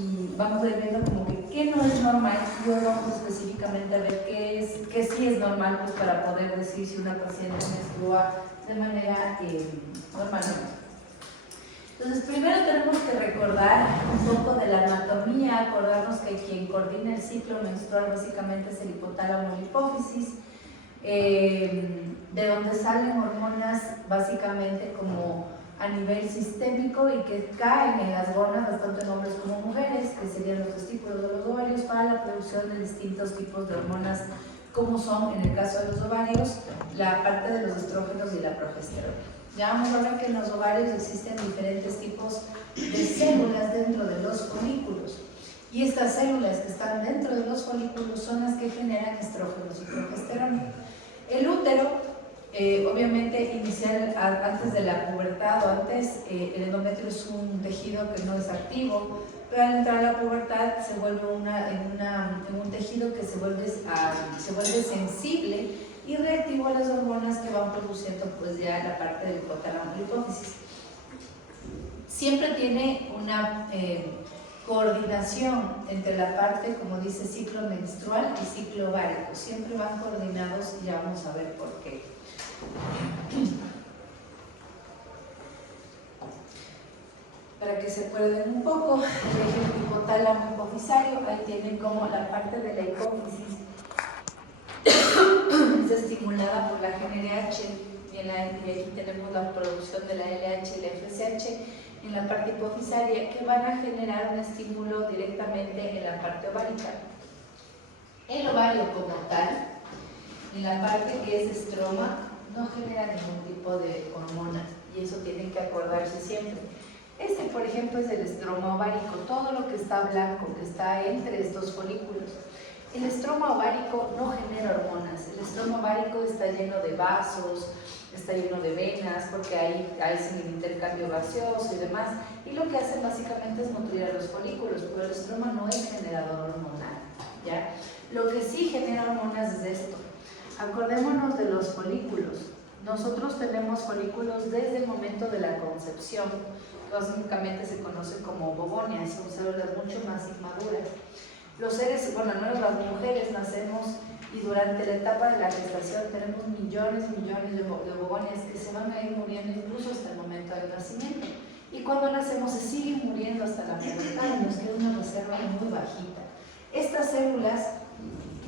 y vamos a ir viendo como que qué no es normal, y hoy vamos específicamente a ver qué sí es normal, pues para poder decir si una paciente menstrua de manera normal. Entonces, primero tenemos que recordar un poco de la anatomía, acordarnos que quien coordina el ciclo menstrual básicamente es el hipotálamo y la hipófisis, de donde salen hormonas básicamente como a nivel sistémico y que caen en las gónadas, tanto en hombres como mujeres, que serían los testículos de los ovarios, para la producción de distintos tipos de hormonas, como son, en el caso de los ovarios, la parte de los estrógenos y la progesterona. Ya vamos a ver que en los ovarios existen diferentes tipos de células dentro de los folículos. Y estas células que están dentro de los folículos son las que generan estrógenos y progesterona. El útero, obviamente, inicial antes de la pubertad o antes, el endometrio es un tejido que no es activo, pero al entrar a la pubertad se vuelve en un tejido que se vuelve sensible y reactivo a las hormonas que van produciendo pues ya la parte del hipotálamo y la hipófisis. Siempre tiene una coordinación entre la parte, como dice, ciclo menstrual y ciclo ovárico. Siempre van coordinados y ya vamos a ver por qué. Para que se acuerden un poco, el eje hipotálamo hipofisario, ahí tienen como la parte de la hipófisis es estimulada por la GnRH y aquí tenemos la producción de la LH y la FSH en la parte hipofisaria, que van a generar un estímulo directamente en la parte ovárica. El ovario como tal, en la parte que es estroma, no genera ningún tipo de hormona, y eso tienen que acordarse siempre. Este, por ejemplo, es el estroma ovárico, todo lo que está blanco, que está entre estos folículos. El estroma ovárico no genera hormonas, el estroma ovárico está lleno de vasos, está lleno de venas, porque ahí hay un intercambio gaseoso y demás, y lo que hacen básicamente es nutrir a los folículos, pero el estroma no es generador hormonal, ¿ya? Lo que sí genera hormonas es esto. Acordémonos de los folículos. Nosotros tenemos folículos desde el momento de la concepción, que básicamente se conocen como bobonias, son células mucho más inmaduras. Los seres, bueno, al menos las mujeres nacemos y durante la etapa de la gestación tenemos millones y millones de bobonias que se van a ir muriendo incluso hasta el momento del nacimiento. Y cuando nacemos se siguen muriendo hasta la pubertad, nos queda una reserva muy bajita. Estas células,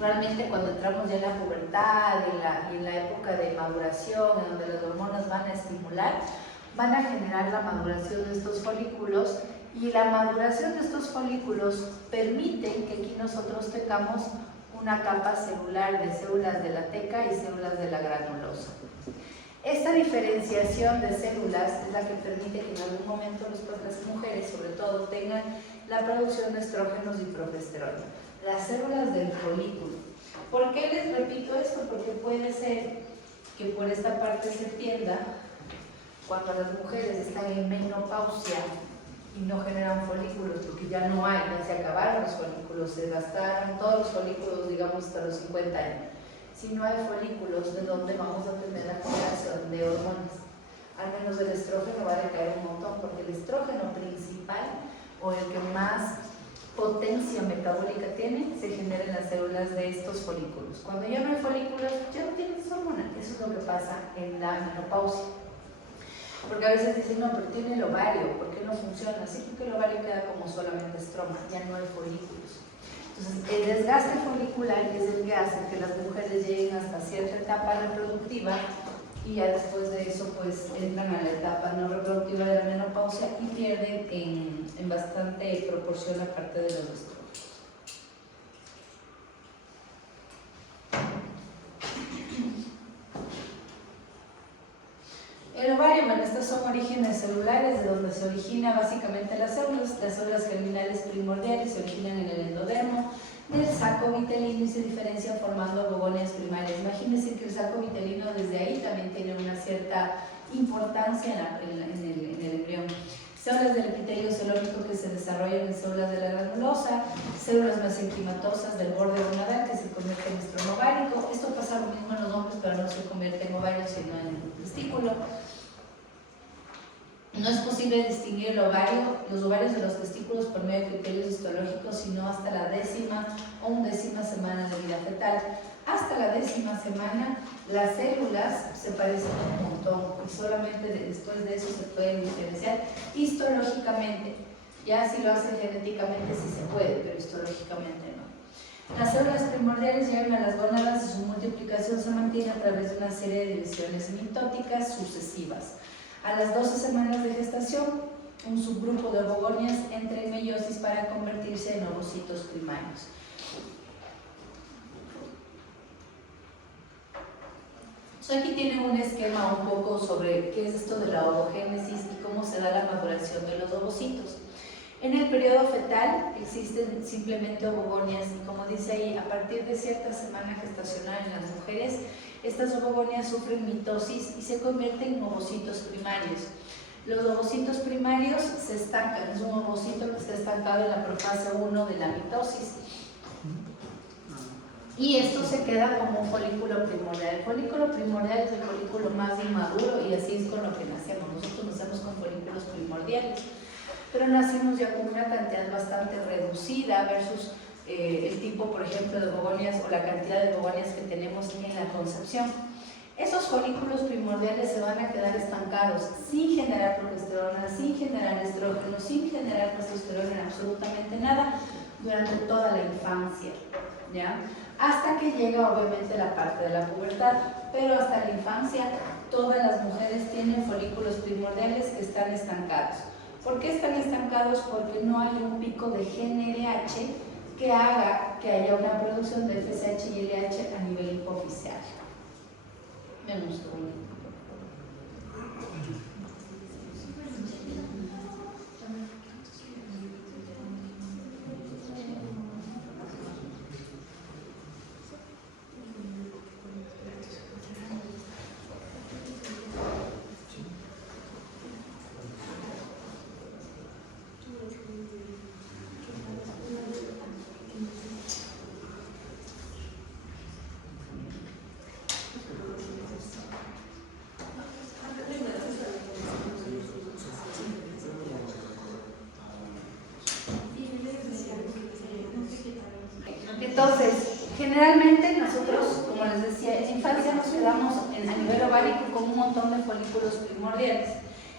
realmente cuando entramos ya en la pubertad y en la época de maduración, en donde las hormonas van a estimular, van a generar la maduración de estos folículos, y la maduración de estos folículos permite que aquí nosotros tengamos una capa celular de células de la teca y células de la granulosa. Esta diferenciación de células es la que permite que en algún momento las mujeres, sobre todo, tengan la producción de estrógenos y progesterona. Las células del folículo. ¿Por qué les repito esto? Porque puede ser que por esta parte se entienda cuando las mujeres están en menopausia y no generan folículos, porque ya no hay, ya se acabaron los folículos, se gastaron todos los folículos, digamos, hasta los 50 años. Si no hay folículos, ¿de dónde vamos a tener la generación de hormonas? Al menos el estrógeno va a decaer un montón, porque el estrógeno principal, o el que más potencia metabólica tiene, se genera en las células de estos folículos. Cuando ya no hay folículos, ya no tienes hormona. Eso es lo que pasa en la menopausia. Porque a veces dicen, no, pero tiene el ovario, ¿por qué no funciona? Sí, porque el ovario queda como solamente estroma, ya no hay folículos. Entonces, el desgaste folicular es el que hace que las mujeres lleguen hasta cierta etapa reproductiva y ya después de eso, pues, entran a la etapa no reproductiva de la menopausia y pierden en bastante proporción la parte de los estrógenos. El ovario, bueno, estos son orígenes celulares de donde se origina básicamente las células germinales primordiales se originan en el endodermo del saco vitelino y se diferencian formando bobonias primarias. Imagínense que el saco vitelino desde ahí también tiene una cierta importancia en el embrión. Células del epitelio celónico que se desarrollan en células de la granulosa, células mesenquimatosas del borde gonadal que se convierten en estroma ovárico. Esto pasa lo mismo en los hombres, pero no se convierte en ovario sino en testículo. No es posible distinguir los ovarios de los testículos por medio de criterios histológicos, sino hasta la 10ª o 11ª semana de vida fetal. Hasta la 10ª semana las células se parecen un montón y solamente después de eso se pueden diferenciar histológicamente. Ya si lo hacen genéticamente sí se puede, pero histológicamente no. Las células primordiales llegan a las gónadas y su multiplicación se mantiene a través de una serie de divisiones mitóticas sucesivas. A las 12 semanas de gestación, un subgrupo de ovogonias entra en meiosis para convertirse en ovocitos primarios. Aquí tienen un esquema un poco sobre qué es esto de la ovogénesis y cómo se da la maduración de los ovocitos. En el periodo fetal existen simplemente ovogonias y, como dice ahí, a partir de cierta semana gestacional en las mujeres, estas ovogonias sufren mitosis y se convierten en ovocitos primarios. Los ovocitos primarios se estancan, es un ovocito que está estancado en la profase 1 de la mitosis. Y esto se queda como un folículo primordial. El folículo primordial es el folículo más inmaduro y así es con lo que nacemos. Nosotros nacemos con folículos primordiales, pero nacemos ya con una cantidad bastante reducida versus el tipo, por ejemplo, de ovogonias o la cantidad de ovogonias que tenemos en la concepción. Esos folículos primordiales se van a quedar estancados sin generar progesterona, sin generar estrógeno, sin generar testosterona, absolutamente nada durante toda la infancia, ¿ya? Hasta que llega obviamente la parte de la pubertad, pero hasta la infancia todas las mujeres tienen folículos primordiales que están estancados. ¿Por qué están estancados? Porque no hay un pico de GnRH que haga que haya una producción de FSH y LH a nivel hipofisial. Veamos un segundo. Entonces, generalmente nosotros, como les decía, en infancia nos quedamos a nivel ovárico con un montón de folículos primordiales.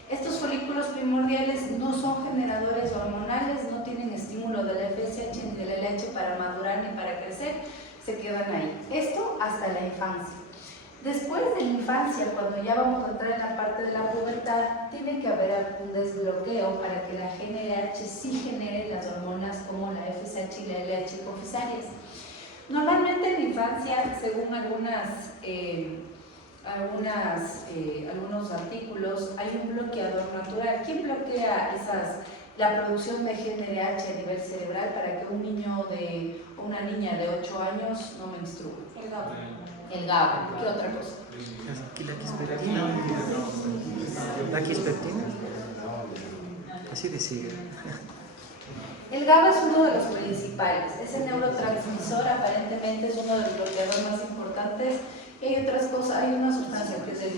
Estos folículos primordiales no son generadores hormonales, no tienen estímulo de la FSH ni de la LH para madurar ni para crecer, se quedan ahí. Esto hasta la infancia. Después de la infancia, cuando ya vamos a entrar en la parte de la pubertad, tiene que haber algún desbloqueo para que la GnRH sí genere las hormonas como la FSH y la LH hipofisarias. Normalmente en la infancia, según algunos artículos, hay un bloqueador natural. ¿Quién bloquea la producción de GnRH a nivel cerebral para que un niño o una niña de 8 años no menstrue? El GABA. ¿Qué otra cosa? La quispertina. La quispertina. Así decía. El GABA es uno de los principales. Ese neurotransmisor aparentemente es uno de los bloqueadores más importantes. Y hay otras cosas, hay una sustancia que es el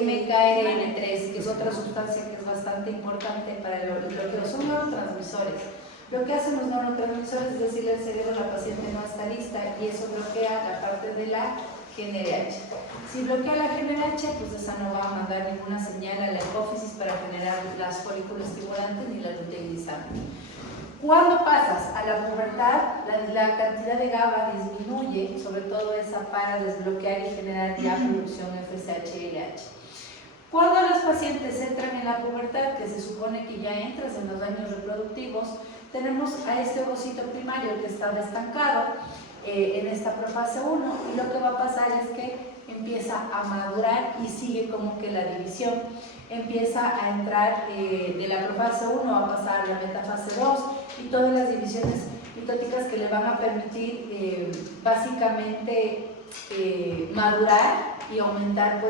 MKRN3, que es otra sustancia que es bastante importante para el bloqueo. Son neurotransmisores. Lo que hacen los neurotransmisores es decirle al cerebro la paciente no está lista y eso bloquea la parte de la GnRH. Si bloquea la GnRH, pues esa no va a mandar ninguna señal a la hipófisis para generar las folículos estimulantes ni la luteinizante. Cuando pasas a la pubertad, la cantidad de GABA disminuye, sobre todo esa para desbloquear y generar ya producción FSH y LH. Cuando los pacientes entran en la pubertad, que se supone que ya entras en los años reproductivos, tenemos a este ovocito primario que estaba estancado en esta profase 1 y lo que va a pasar es que empieza a madurar y sigue como que la división. Empieza a entrar de la profase 1 va a pasar a la metafase 2 y todas las divisiones mitóticas que le van a permitir básicamente madurar y aumentar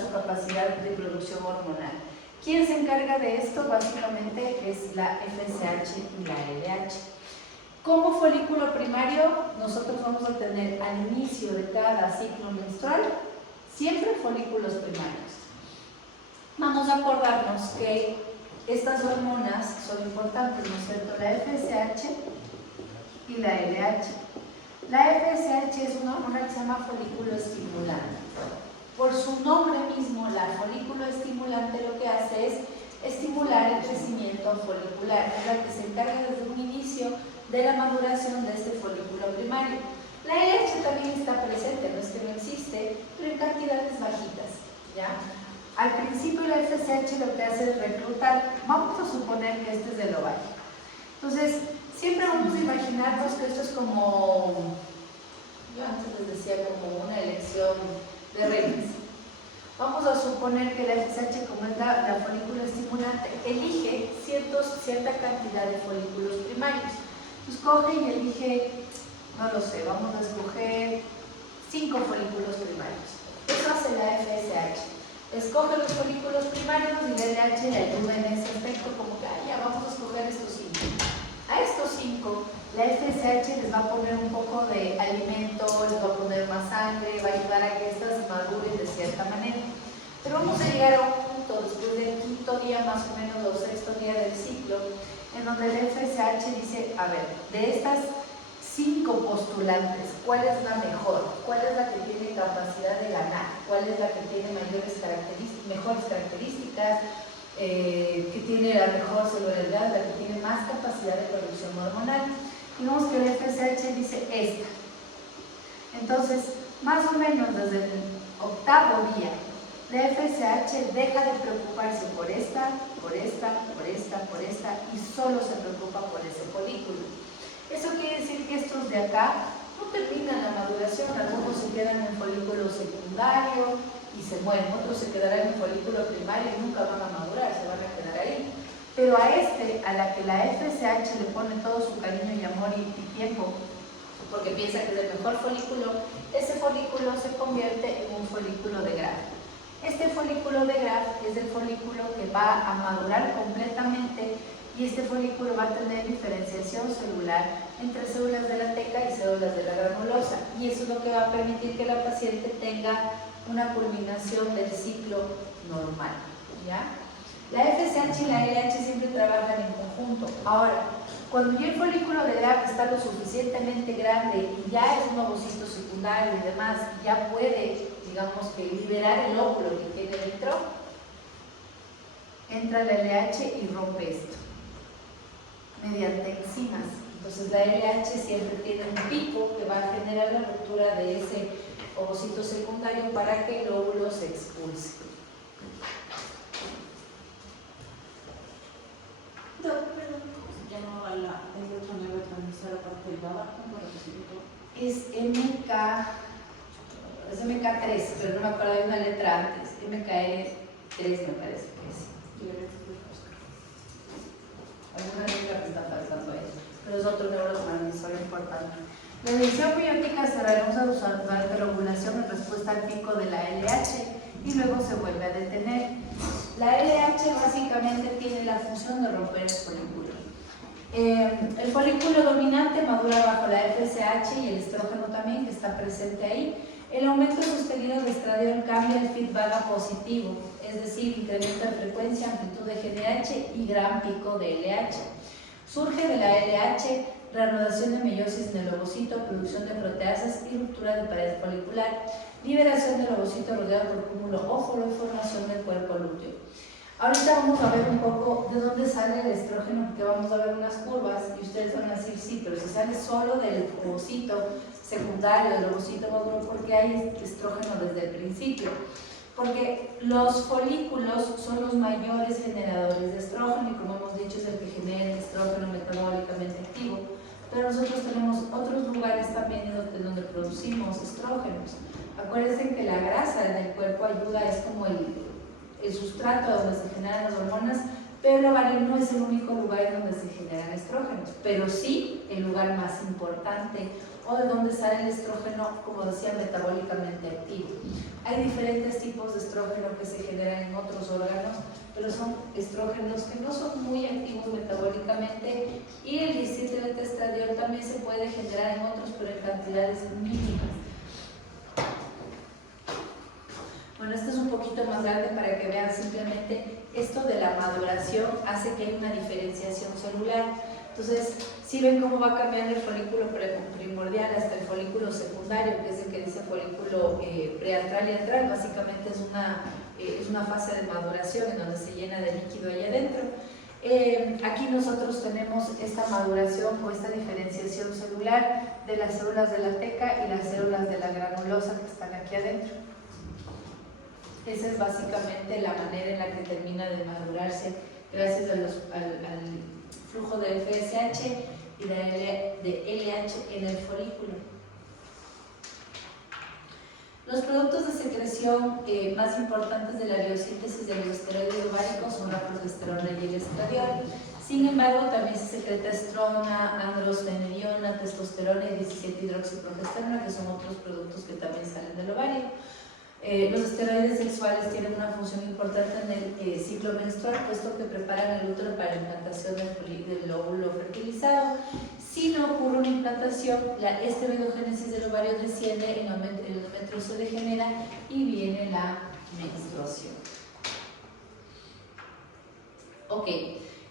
su capacidad de producción hormonal. ¿Quién se encarga de esto? Básicamente es la FSH y la LH. Como folículo primario, nosotros vamos a tener al inicio de cada ciclo menstrual siempre folículos primarios. vamos a acordarnos que estas hormonas son importantes, ¿no es cierto? La FSH y la LH. La FSH es una hormona que se llama folículo estimulante. Por su nombre mismo, la folículo estimulante lo que hace es estimular el crecimiento folicular, es la que se encarga desde un inicio de la maduración de este folículo primario. La LH también está presente, no es que no existe, pero en cantidades bajitas, ¿ya? Al principio la FSH lo que hace es reclutar, vamos a suponer que este es del ovario. Entonces, siempre vamos a imaginarnos que esto es como, yo antes les decía, como una elección de reinas. Vamos a suponer que la FSH, como es la folículo estimulante, elige cierta cantidad de folículos primarios. Entonces coge y elige, no lo sé, vamos a escoger 5 folículos primarios. Eso hace la FSH. Escoge los folículos primarios y la LH le ayuda en ese aspecto, como que ya vamos a escoger estos 5. A estos 5, la FSH les va a poner un poco de alimento, les va a poner más sangre, va a ayudar a que estas maduren de cierta manera. Pero vamos a llegar a un punto, después del quinto día más o menos, o sexto día del ciclo, en donde la FSH dice, a ver, de estas 5 postulantes, ¿cuál es la mejor? ¿Cuál es la que tiene capacidad de ganar? ¿Cuál es la que tiene mejores características? Que tiene la mejor celularidad, la que tiene más capacidad de producción hormonal. Digamos que la FSH dice esta. Entonces, más o menos desde el 8º día, la FSH deja de preocuparse por esta y solo se preocupa por ese folículo. Eso quiere decir que estos de acá no terminan la maduración, algunos se quedan en folículo secundario y se mueren, otros se quedarán en folículo primario y nunca van a madurar, se van a quedar ahí. Pero a la que la FSH le pone todo su cariño y amor y tiempo, porque piensa que es el mejor folículo, ese folículo se convierte en un folículo de Graf. Este folículo de Graf es el folículo que va a madurar completamente y este folículo va a tener diferenciación celular entre células de la teca y células de la granulosa, y eso es lo que va a permitir que la paciente tenga una culminación del ciclo normal, ¿ya? La FSH y la LH siempre trabajan en conjunto. Ahora, cuando ya el folículo de Graf está lo suficientemente grande y ya es un ovocito secundario y demás, ya puede, digamos que, liberar el óvulo que tiene dentro, entra la LH y rompe esto mediante enzimas. Entonces la LH siempre tiene un pico que va a generar la ruptura de ese ovocito secundario para que el óvulo se expulse. Ya no va la neurotransmisora parte del abajo, es MK3, pero no me acuerdo de una letra antes. MK3 me parece que es. Alguna letra que está faltando ahí, pero es otro neurotransmisor importante. La medición biótica se realiza durante la ovulación en respuesta al pico de la LH y luego se vuelve a detener. La LH básicamente tiene la función de romper el folículo. El folículo dominante madura bajo la FSH y el estrógeno también, que está presente ahí. El aumento sostenido de estradiol cambia el feedback a positivo, es decir, incrementa frecuencia, amplitud de GNH y gran pico de LH. Surge de la LH reanudación de meiosis en el ovocito, producción de proteasas y ruptura de pared folicular, liberación del ovocito rodeado por cúmulo óvulo y formación del cuerpo lúteo. Ahorita vamos a ver un poco de dónde sale el estrógeno, porque vamos a ver unas curvas y ustedes van a decir sí, pero si sale solo del ovocito secundario, del ovocito maduro, ¿por qué hay estrógeno desde el principio? Porque los folículos son los mayores generadores de estrógeno y, como hemos dicho, es el que genera el estrógeno metabólicamente activo. Pero nosotros tenemos otros lugares también en donde producimos estrógenos. Acuérdense que la grasa del cuerpo ayuda, es como el sustrato donde se generan las hormonas, pero el ovario no es el único lugar en donde se generan estrógenos, pero sí el lugar más importante o de donde sale el estrógeno, como decía, metabólicamente activo. Hay diferentes tipos de estrógeno que se generan en otros órganos, pero son estrógenos que no son muy activos metabólicamente, y el 17-beta-estradiol también se puede generar en otros, pero en cantidades mínimas. Bueno, este es un poquito más grande para que vean mencionar simplemente esto de la maduración hace que haya una diferenciación celular. Entonces, si ven cómo va cambiando el folículo primordial hasta el folículo secundario, que es el que dice folículo preantral y antral, básicamente es una fase de maduración en donde se llena de líquido ahí adentro. Aquí nosotros tenemos esta maduración o esta diferenciación celular de las células de la teca y las células de la granulosa que están aquí adentro. Esa es básicamente la manera en la que termina de madurarse gracias al flujo de FSH y de LH en el folículo. Los productos de secreción más importantes de la biosíntesis de los esteroides ováricos son la progesterona y el estradiol. Sin embargo, también se secreta estrona, androstenediona, testosterona y 17-hidroxiprogesterona, que son otros productos que también salen del ovario. Los esteroides sexuales tienen una función importante en el ciclo menstrual, puesto que preparan el útero para la implantación del óvulo fertilizado. Si no ocurre una implantación, la esteroidogénesis del ovario desciende, el endometrio se degenera y viene la menstruación. Ok,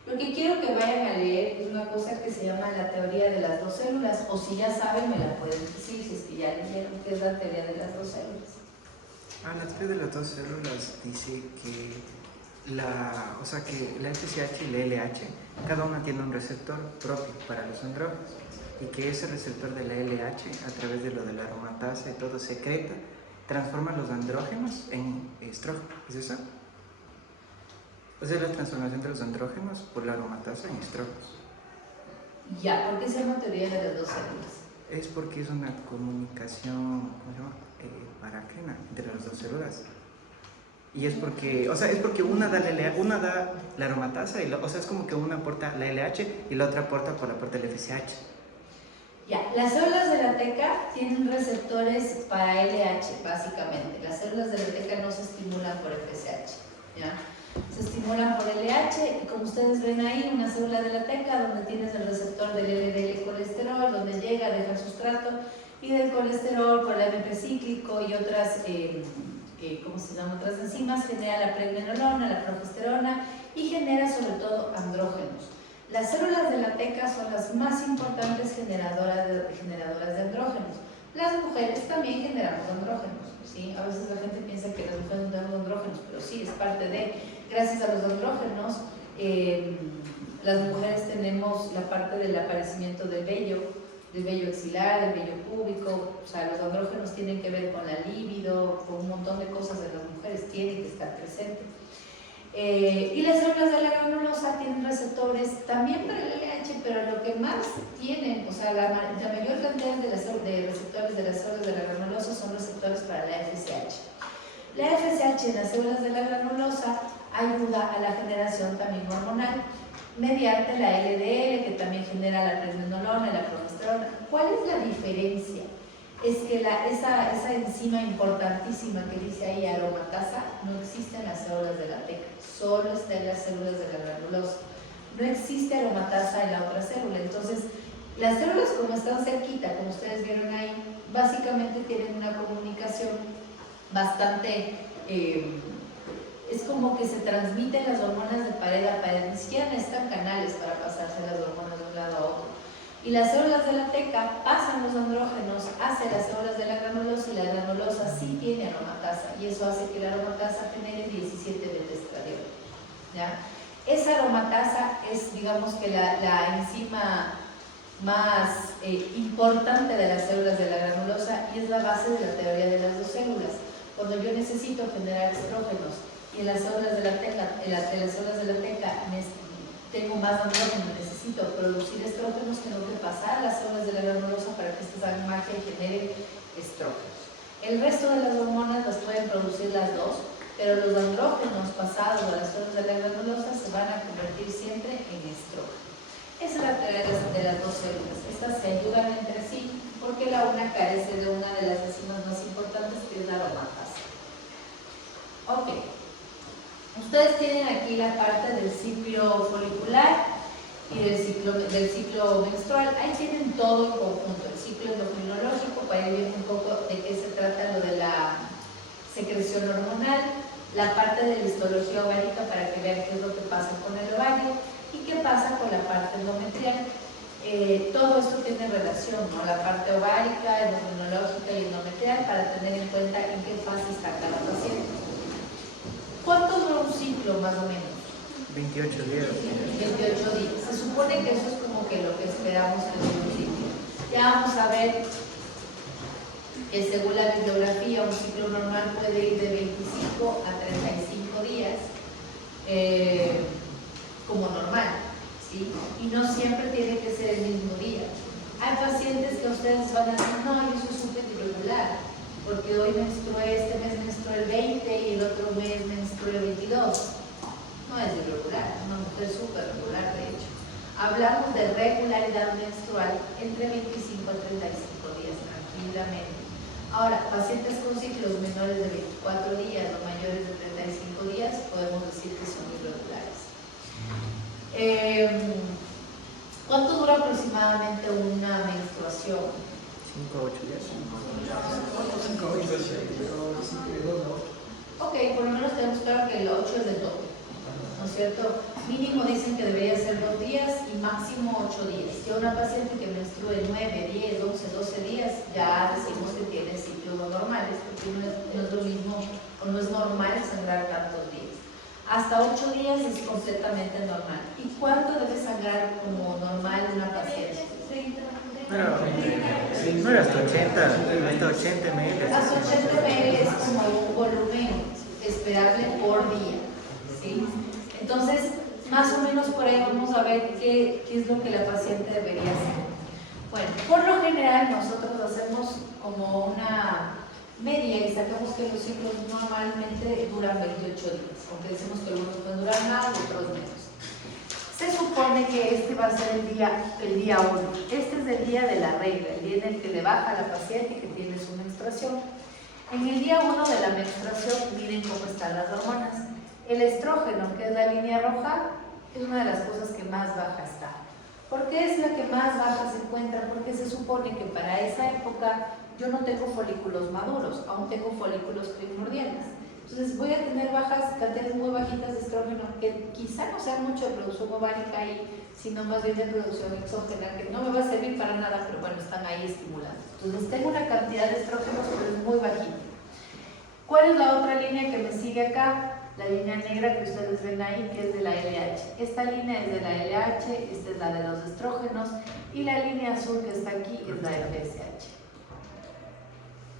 lo que quiero que vayan a leer es una cosa que se llama la teoría de las dos células, o si ya saben me la pueden decir, si es que ya leyeron qué es la teoría de las dos células. La teoría de las dos células dice que la FSH y la LH, cada una tiene un receptor propio para los andrógenos y que ese receptor de la LH, a través de lo de la aromatasa y todo, secreta, transforma los andrógenos en estrógenos. ¿Es eso? O sea, la transformación de los andrógenos por la aromatasa en estrógenos. Ya, ¿por qué se llama teoría de las dos células? Es porque es una comunicación, ¿cómo se llama? Paráclina entre las dos células. Y es porque una da la aromatasa, es como que una aporta la LH y la otra aporta por la parte del FSH. Ya, las células de la teca tienen receptores para LH, básicamente. Las células de la teca no se estimulan por FSH, ¿ya? Se estimulan por LH y como ustedes ven ahí, una célula de la teca donde tienes el receptor del LDL colesterol, donde llega, deja el sustrato, y del colesterol por el AMP cíclico y otras, otras enzimas, genera la pregnenolona, la progesterona y genera sobre todo andrógenos. Las células de la teca son las más importantes generadoras de andrógenos. Las mujeres también generamos andrógenos, ¿sí? A veces la gente piensa que las mujeres no tenemos andrógenos, pero sí, es parte de, gracias a los andrógenos, las mujeres tenemos la parte del aparecimiento del vello axilar, del vello púbico. O sea, los andrógenos tienen que ver con la libido, con un montón de cosas de las mujeres, tienen que estar presentes. Y las células de la granulosa tienen receptores también para el LH, pero lo que más tienen, o sea, la mayor cantidad de receptores de las células de la granulosa son receptores para la FSH. La FSH en las células de la granulosa ayuda a la generación también hormonal mediante la LDL, que también genera la pregnenolona y la progesterona. ¿Cuál es la diferencia? Es que esa enzima importantísima que dice ahí aromatasa no existe en las células de la teca, solo está en las células de la granulosa. No existe aromatasa en la otra célula. Entonces, las células como están cerquita, como ustedes vieron ahí, básicamente tienen una comunicación bastante... es como que se transmiten las hormonas de pared a pared, ni siquiera necesitan canales para pasarse las hormonas de un lado a otro. Y las células de la teca pasan los andrógenos hacia las células de la granulosa y la granulosa sí tiene aromatasa y eso hace que la aromatasa genere 17-beta-estradiol, ¿ya? Esa aromatasa es, digamos que la enzima más importante de las células de la granulosa y es la base de la teoría de las dos células. Cuando yo necesito generar estrógenos y en las células de la teca, tengo más andrógenos, necesito producir estrógenos, tengo que pasar a las células de la granulosa para que estas hagan magia y generen estrógenos. El resto de las hormonas las pueden producir las dos, pero los andrógenos pasados a las células de la granulosa se van a convertir siempre en estrógenos. Esa es la teoría de las dos células. Estas se ayudan entre sí porque la una carece de una de las enzimas más importantes, que es la aromatasa. Ok. Ustedes tienen aquí la parte del ciclo folicular y del ciclo menstrual. Ahí tienen todo en conjunto, el ciclo endocrinológico, para ir viendo un poco de qué se trata lo de la secreción hormonal, la parte de la histología ovárica para que vean qué es lo que pasa con el ovario y qué pasa con la parte endometrial. Todo esto tiene relación, ¿no? La parte ovárica, endocrinológica y endometrial para tener en cuenta en qué fase está cada paciente. ¿Cuánto dura un ciclo más o menos? 28 días. 28 días. Se supone que eso es como que lo que esperamos en un ciclo. Ya vamos a ver que según la bibliografía un ciclo normal puede ir de 25 a 35 días como normal. ¿Sí? Y no siempre tiene que ser el mismo día. Hay pacientes que ustedes van a decir, no, yo soy súper irregular, porque hoy menstrué, este mes menstrué el 20 y el otro mes menstrué el 22. No es irregular, es una mujer súper regular de hecho. Hablamos de regularidad menstrual entre 25 a 35 días tranquilamente. Ahora, pacientes con ciclos menores de 24 días o mayores de 35 días, podemos decir que son irregulares. ¿Cuánto dura aproximadamente una menstruación? 5 a 8 días. 5 a 8 días, pero 5 de 2 a 8. Ok, por lo menos tenemos claro que el 8 es de todo, ¿no es cierto? Mínimo dicen que debería ser 2 días y máximo 8 días. Si a una paciente que menstrue 9, 10, 11, 12 días, ya decimos que tiene ciclos normales, porque no es lo mismo o no es normal sangrar tantos días. Hasta 8 días es completamente normal. ¿Y cuánto debe sangrar como normal una paciente? No era hasta 80 ml. Hasta 80 ml es como un volumen esperable por día, ¿sí? Entonces, más o menos por ahí vamos a ver qué es lo que la paciente debería hacer. Bueno, por lo general nosotros hacemos como una media y sacamos que los ciclos normalmente duran 28 días, aunque decimos que algunos pueden durar más, otros menos. Se supone que este va a ser el día 1. Este es el día de la regla, el día en el que le baja a la paciente que tiene su menstruación. En el día 1 de la menstruación, miren cómo están las hormonas. El estrógeno, que es la línea roja, es una de las cosas que más baja está. ¿Por qué es la que más baja se encuentra? Porque se supone que para esa época yo no tengo folículos maduros, aún tengo folículos primordiales. Entonces voy a tener cantidades muy bajitas de estrógeno que quizá no sean mucho de producción ovárica ahí, sino más bien de producción exógena, que no me va a servir para nada, pero bueno, están ahí estimulando. Entonces tengo una cantidad de estrógenos, pero es muy bajita. ¿Cuál es la otra línea que me sigue acá? La línea negra que ustedes ven ahí, que es de la LH. Esta línea es de la LH, esta es la de los estrógenos, y la línea azul que está aquí es la FSH.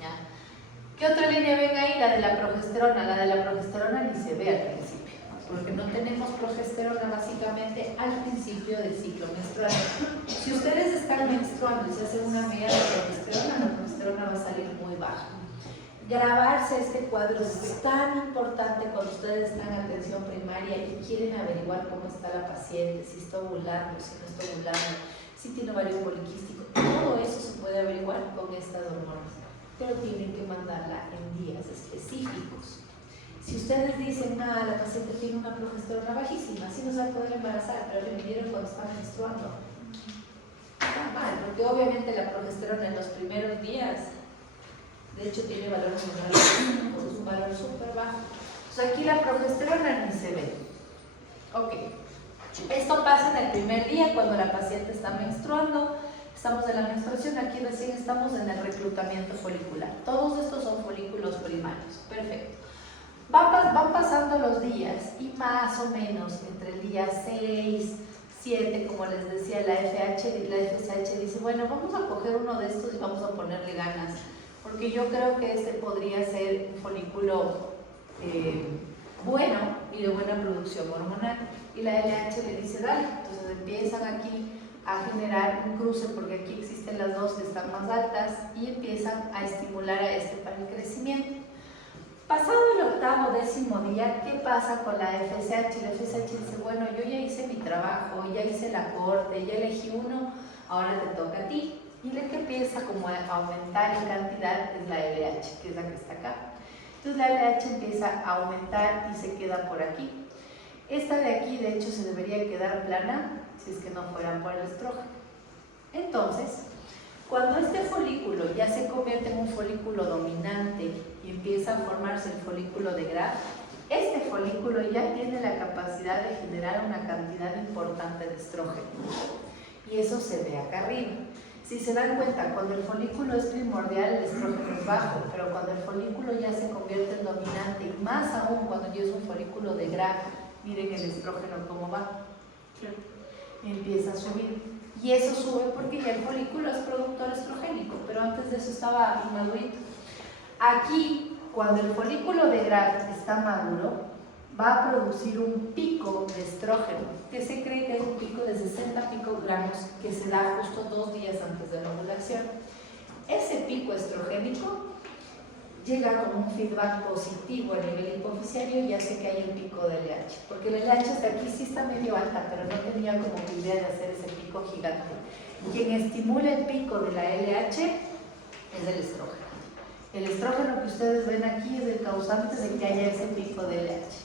¿Ya? ¿Qué otra línea ven ahí? La de la progesterona. La de la progesterona ni se ve al principio, porque no tenemos progesterona básicamente al principio del ciclo menstrual. Si ustedes están menstruando y se hacen una medida de progesterona, la progesterona va a salir muy baja. Grabarse este cuadro es tan importante cuando ustedes están en atención primaria y quieren averiguar cómo está la paciente, si está ovulando, si no está ovulando, si tiene ovario poliquístico. Todo eso se puede averiguar con estas hormonas, pero tienen que mandarla en días específicos. Si ustedes dicen, nada, la paciente tiene una progesterona bajísima, así no se va a poder embarazar, pero le midieron cuando está menstruando. Está mal, porque obviamente la progesterona en los primeros días, de hecho tiene valores menores, es un valor súper bajo. Entonces aquí la progesterona ni se ve. Ok, esto pasa en el primer día cuando la paciente está menstruando. Estamos en la menstruación, aquí recién estamos en el reclutamiento folicular. Todos estos son folículos primarios, perfecto. Van pasando los días y más o menos entre el día 6, 7, como les decía, la FSH dice, bueno, vamos a coger uno de estos y vamos a ponerle ganas, porque yo creo que este podría ser un folículo bueno y de buena producción hormonal. Y la LH le dice, dale, entonces empiezan aquí a generar un cruce, porque aquí existen las dos que están más altas, y empiezan a estimular a este para el crecimiento. Pasado el 8º, 10º día, ¿qué pasa con la FSH? La FSH dice, bueno, yo ya hice mi trabajo, ya hice la corte, ya elegí uno, ahora te toca a ti. Y la que empieza como a aumentar en cantidad es la LH, que es la que está acá. Entonces la LH empieza a aumentar y se queda por aquí. Esta de aquí, de hecho, se debería quedar plana si es que no fueran por el estrógeno. Entonces, cuando este folículo ya se convierte en un folículo dominante y empieza a formarse el folículo de Graf, Este folículo ya tiene la capacidad de generar una cantidad importante de estrógeno. Y eso se ve acá arriba. Si se dan cuenta, cuando el folículo es primordial, el estrógeno es bajo, pero cuando el folículo ya se convierte en dominante, y más aún cuando ya es un folículo de Graf, miren el estrógeno cómo va. Empieza a subir. Y eso sube porque ya el folículo es productor estrogénico, pero antes de eso estaba inmadurito. Aquí, cuando el folículo de Graf está maduro, va a producir un pico de estrógeno, que se cree que es un pico de 60 picogramos que se da justo 2 días antes de la ovulación. Ese pico estrogénico llega como un feedback positivo a nivel hipoficiario y hace que haya el pico de LH, porque el LH hasta aquí sí está medio alta, pero no tenía como idea de hacer ese pico gigante. Quien estimula el pico de la LH es el estrógeno. El estrógeno que ustedes ven aquí es el causante de que haya ese pico de LH.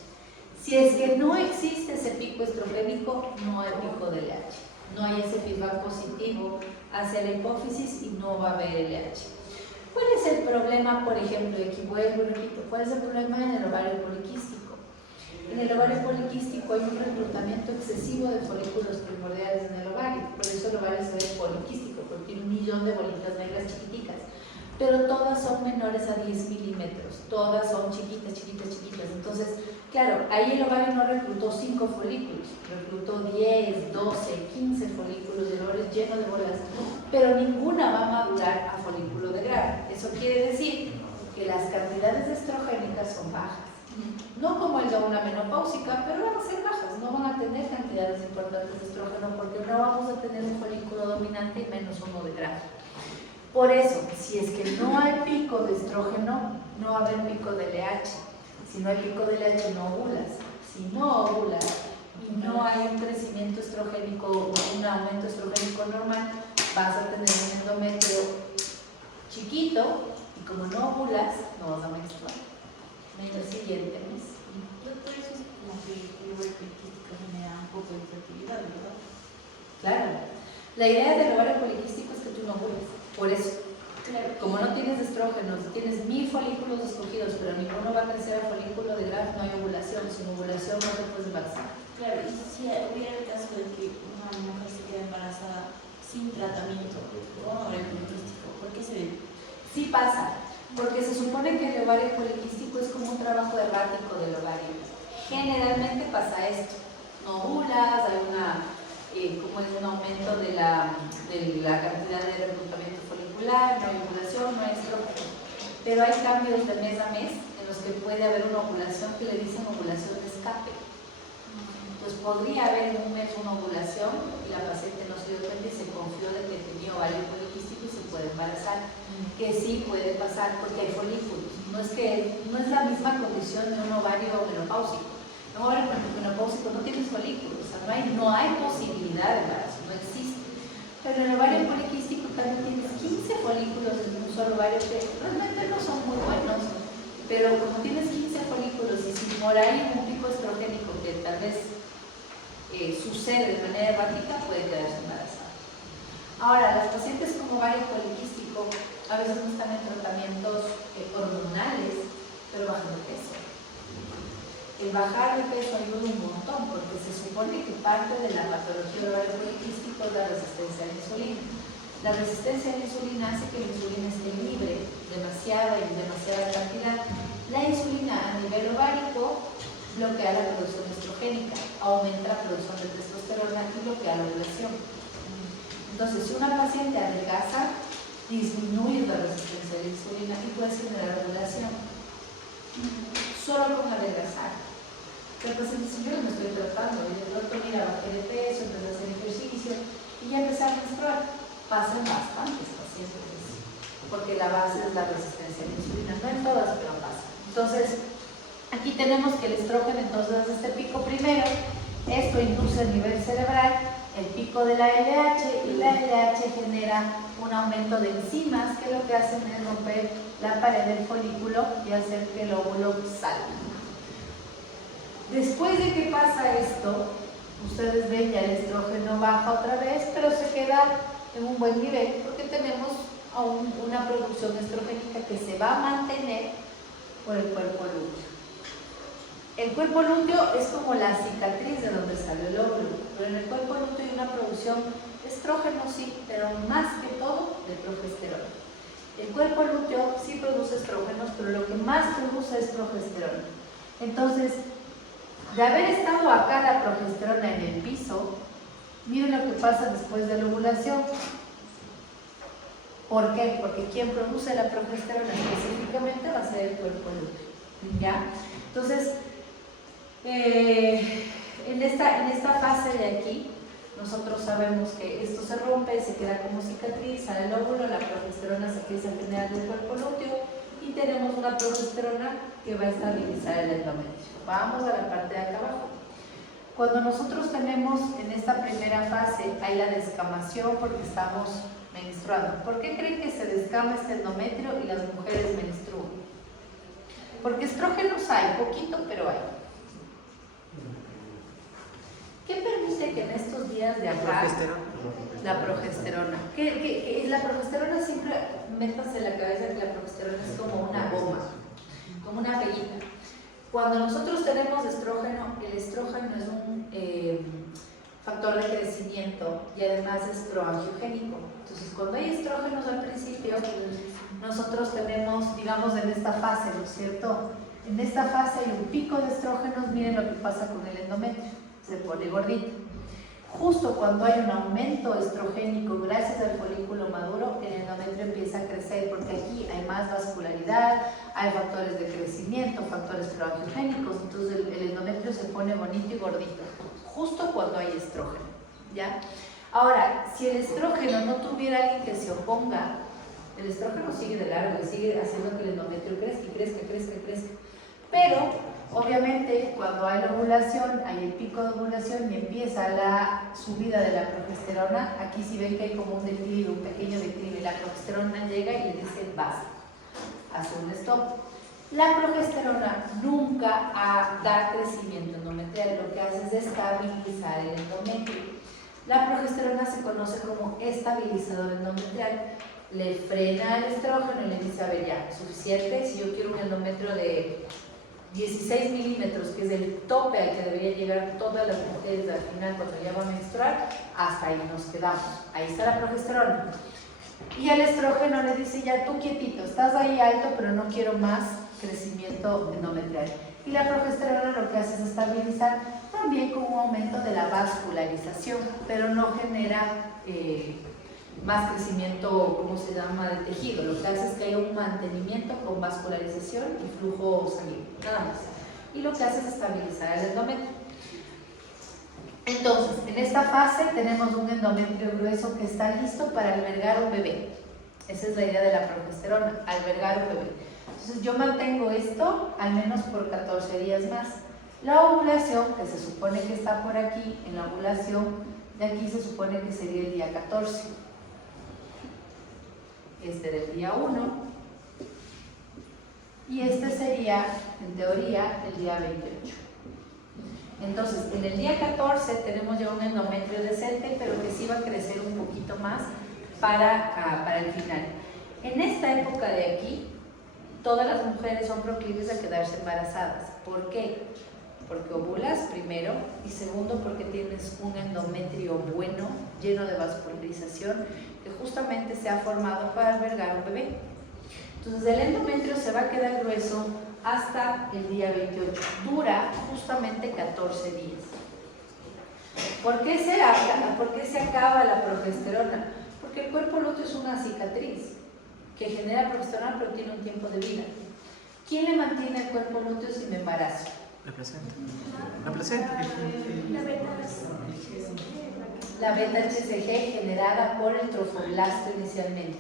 Si es que no existe ese pico estrogénico, no hay pico de LH. No hay ese feedback positivo hacia la hipófisis y no va a haber LH. ¿Cuál es el problema, por ejemplo, aquí vuelvo y repito, cuál es el problema en el ovario poliquístico? En el ovario poliquístico hay un reclutamiento excesivo de folículos primordiales en el ovario, por eso el ovario se ve poliquístico, porque tiene 1 millón de bolitas negras chiquiticas, pero todas son menores a 10 milímetros, todas son chiquitas, chiquitas, chiquitas. Entonces, claro, ahí el ovario no reclutó 5 folículos, reclutó 10, 12, 15 folículos, el ovario es lleno de bolas, pero ninguna va a madurar a folículo de Graf. Eso quiere decir que las cantidades estrogénicas son bajas. No como el de una menopáusica, pero van a ser bajas, no van a tener cantidades importantes de estrógeno porque no vamos a tener un folículo dominante y menos uno de Graf. Por eso, si es que no hay pico de estrógeno, no va a haber pico de LH. Si no hay pico de LH, no ovulas. Si no ovulas y no hay un crecimiento estrogénico o un aumento estrogénico normal, vas a tener un endometrio chiquito y como no ovulas, no vas a menstruar. El siguiente mes. Doctor, eso es como que el ovario poliquístico genera un poco de infertilidad, ¿verdad? Claro. La idea del ovario poliquístico es que tú no ovules. Por eso, como no tienes estrógenos, tienes 1000 folículos escogidos, pero ninguno va a crecer a folículo de Graf, no hay ovulación. Sin ovulación no te puedes embarazar. Claro, y si hubiera el caso de que una mujer se queda embarazada sin tratamiento con ovario poliquístico, ¿por qué se ve? Sí pasa, porque se supone que el ovario poliquístico es como un trabajo errático del ovario. Generalmente pasa esto, no ovulas, hay como es un aumento de la cantidad de reclutamiento folicular, no hay ovulación, no hay estrógeno. Pero hay cambios de mes a mes en los que puede haber una ovulación que le dicen ovulación de escape. Entonces podría haber en un mes una ovulación y la paciente no se dio cuenta y se confió de que tenía ovario poliquístico y se puede embarazar. Que sí puede pasar porque hay folículos. No es la misma condición de un ovario menopáusico. Un ovario menopáusico no tiene folículos, o sea, no hay posibilidad de embarazo, no existe. Pero en el ovario poliquístico también tienes 15 folículos en un solo ovario que realmente no son muy buenos, pero como tienes 15 folículos y si por ahí un pico estrogénico que tal vez sucede de manera errática, puede quedarse embarazada. Ahora, las pacientes con ovario poliquístico a veces no están en tratamientos hormonales, pero bajan de peso. El bajar de peso ayuda un montón porque se supone que parte de la patología del ovario poliquístico es la resistencia a la insulina. La resistencia a la insulina hace que la insulina esté libre, demasiada cantidad. La insulina a nivel ovárico bloquea la producción estrogénica, aumenta la producción de testosterona y bloquea la ovulación. Entonces, si una paciente adelgaza, disminuye la resistencia a la insulina y puede generar ovulación. Solo con adelgazar. El paciente dice, yo no me estoy tratando, y el doctor, mira, bajé de peso, empecé a hacer ejercicio y ya empecé a menstruar. Pasan bastantes pacientes, porque la base es la resistencia a la insulina, no en todas, pero pasa. Entonces, aquí tenemos que el estrógeno entonces hace este pico primero, esto induce a nivel cerebral el pico de la LH y la LH genera un aumento de enzimas que lo que hacen es romper la pared del folículo y hacer que el óvulo salga. Después de que pasa esto, ustedes ven ya el estrógeno baja otra vez, pero se queda en un buen nivel porque tenemos aún una producción estrogénica que se va a mantener por el cuerpo lúteo. El cuerpo lúteo es como la cicatriz de donde salió el óvulo, pero en el cuerpo lúteo hay una producción de estrógeno, sí, pero más que todo de progesterona. El cuerpo lúteo sí produce estrógenos, pero lo que más produce es progesterona. Entonces, de haber estado acá la progesterona en el piso, miren lo que pasa después de la ovulación. ¿Por qué? Porque quien produce la progesterona específicamente va a ser el cuerpo lúteo. ¿Ya? Entonces, en esta fase de aquí, nosotros sabemos que esto se rompe, se queda como cicatriz, sale el óvulo, la progesterona se empieza a generar del cuerpo lúteo y tenemos una progesterona que va a estabilizar el endometrio. Vamos a la parte de acá abajo. Cuando nosotros tenemos en esta primera fase, hay la descamación porque estamos menstruando. ¿Por qué creen que se descama este endometrio y las mujeres menstruan? Porque estrógenos hay, poquito, pero hay. ¿Qué permite que en estos días de acá la progesterona? Que la progesterona siempre, métanse en la cabeza que la progesterona es como una goma, como una peguita. Cuando nosotros tenemos estrógeno, el estrógeno es un factor de crecimiento y además es proangiogénico. Entonces, cuando hay estrógenos al principio, nosotros tenemos, digamos, en esta fase, ¿no es cierto? En esta fase hay un pico de estrógenos, miren lo que pasa con el endometrio, se pone gordito. Justo cuando hay un aumento estrogénico gracias al folículo maduro, el endometrio empieza a crecer porque aquí hay más vascularidad, hay factores de crecimiento, factores proangiogénicos, entonces el endometrio se pone bonito y gordito, justo cuando hay estrógeno, ¿ya? Ahora, si el estrógeno no tuviera alguien que se oponga, el estrógeno sigue de largo y sigue haciendo que el endometrio crezca y crezca, crezca, crezca. Pero, obviamente, cuando hay la ovulación, hay el pico de ovulación y empieza la subida de la progesterona. Aquí sí ven que hay como un declive, un pequeño declive. La progesterona llega y le dice basta, hace un stop. La progesterona nunca da crecimiento endometrial, lo que hace es estabilizar el endometrio. La progesterona se conoce como estabilizador endometrial. Le frena el estrógeno y le dice, a ver, ya, suficiente, si yo quiero un endometrio de 16 milímetros, que es el tope al que debería llegar todas las mujeres al final cuando ya va a menstruar, hasta ahí nos quedamos. Ahí está la progesterona. Y el estrógeno le dice, ya tú quietito, estás ahí alto, pero no quiero más crecimiento endometrial. Y la progesterona lo que hace es estabilizar, también con un aumento de la vascularización, pero no genera más crecimiento, ¿cómo se llama?, de tejido. Lo que hace es que haya un mantenimiento con vascularización y flujo sanguíneo, nada más. Y lo que hace es estabilizar el endometrio. Entonces, en esta fase tenemos un endometrio grueso que está listo para albergar un bebé. Esa es la idea de la progesterona, albergar un bebé. Entonces, yo mantengo esto al menos por 14 días más. La ovulación, que se supone que está por aquí, en la ovulación de aquí se supone que sería el día 14. Este del día 1 y este sería, en teoría, el día 28. Entonces, en el día 14 tenemos ya un endometrio decente, pero que sí va a crecer un poquito más para el final. En esta época de aquí, todas las mujeres son proclives a quedarse embarazadas. ¿Por qué? Porque ovulas primero y segundo porque tienes un endometrio bueno, lleno de vascularización, que justamente se ha formado para albergar un bebé. Entonces el endometrio se va a quedar grueso hasta el día 28, dura justamente 14 días. ¿Por qué se acaba la progesterona? Porque el cuerpo lúteo es una cicatriz que genera progesterona pero tiene un tiempo de vida. ¿Quién le mantiene el cuerpo lúteo si me embarazo? La placenta. La placenta. La beta-HCG generada por el trofoblasto inicialmente.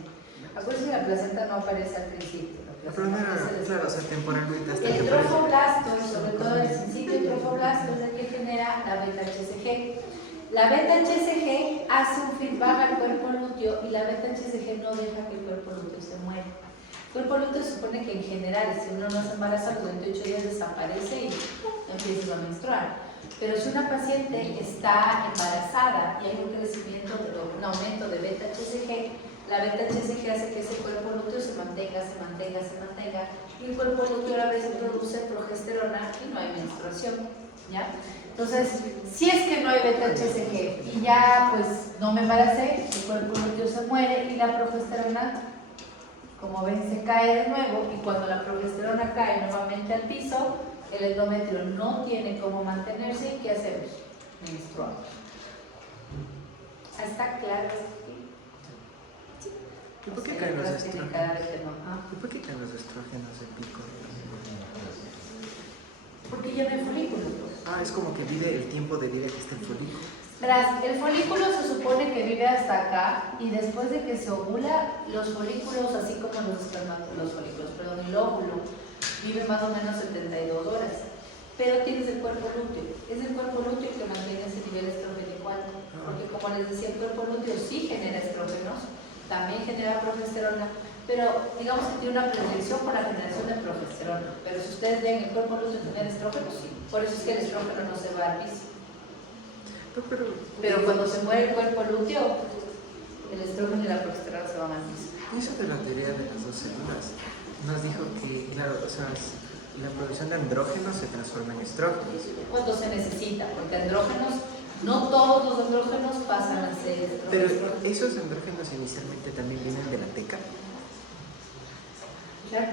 Acuérdense que la placenta no aparece al principio. La primera, claro, o sea, temporalmente hasta el que aparece. trofoblasto, y sobre todo el principio del trofoblasto, es el que genera la beta-HCG. La beta-HCG hace un feedback al cuerpo lúteo y la beta-HCG no deja que el cuerpo lúteo se muera. El cuerpo lúteo se supone que en general, si uno no se embaraza, a los 28 días desaparece y empieza a menstruar. Pero si una paciente está embarazada y hay un crecimiento, un aumento de beta-HCG, la beta-HCG hace que ese cuerpo lúteo se mantenga y el cuerpo lúteo a veces produce progesterona y no hay menstruación, ¿ya? Entonces, si es que no hay beta-HCG y ya pues no me embaracé, el cuerpo lúteo se muere y la progesterona, como ven, se cae de nuevo, y cuando la progesterona cae nuevamente al piso, el endometrio no tiene cómo mantenerse. ¿Y qué hacemos? Menstruamos. ¿Está claro esto aquí? ¿Y por qué O sea, caen los las tienen cada estrógenos? vez que no. Ah, ¿Y por qué caen los estrógenos en pico? porque ya no hay folículos. Pues. Ah, es como que vive el tiempo de vida que está el folículo. Verás, el folículo se supone que vive hasta acá y después de que se ovula, los folículos, así como el óvulo, vive más o menos 72 horas. Pero tienes el cuerpo lúteo. Es el cuerpo lúteo que mantiene ese nivel estrogénico alto. Porque como les decía, el cuerpo lúteo sí genera estrógenos, también genera progesterona, pero digamos que tiene una predilección por la generación de progesterona. Pero si ustedes ven, el cuerpo lúteo genera estrógenos, sí. Por eso es que el estrógeno no se va al piso. Pero cuando se muere el cuerpo lúteo, el estrógeno y la progesterona se van al piso. Eso de la teoría de las dos células nos dijo que, claro, o sea, la producción de andrógenos se transforma en estrógenos. Cuando se necesita, porque andrógenos, no todos los andrógenos pasan a ser Pero estrógenos. esos andrógenos inicialmente también vienen de la teca. Claro.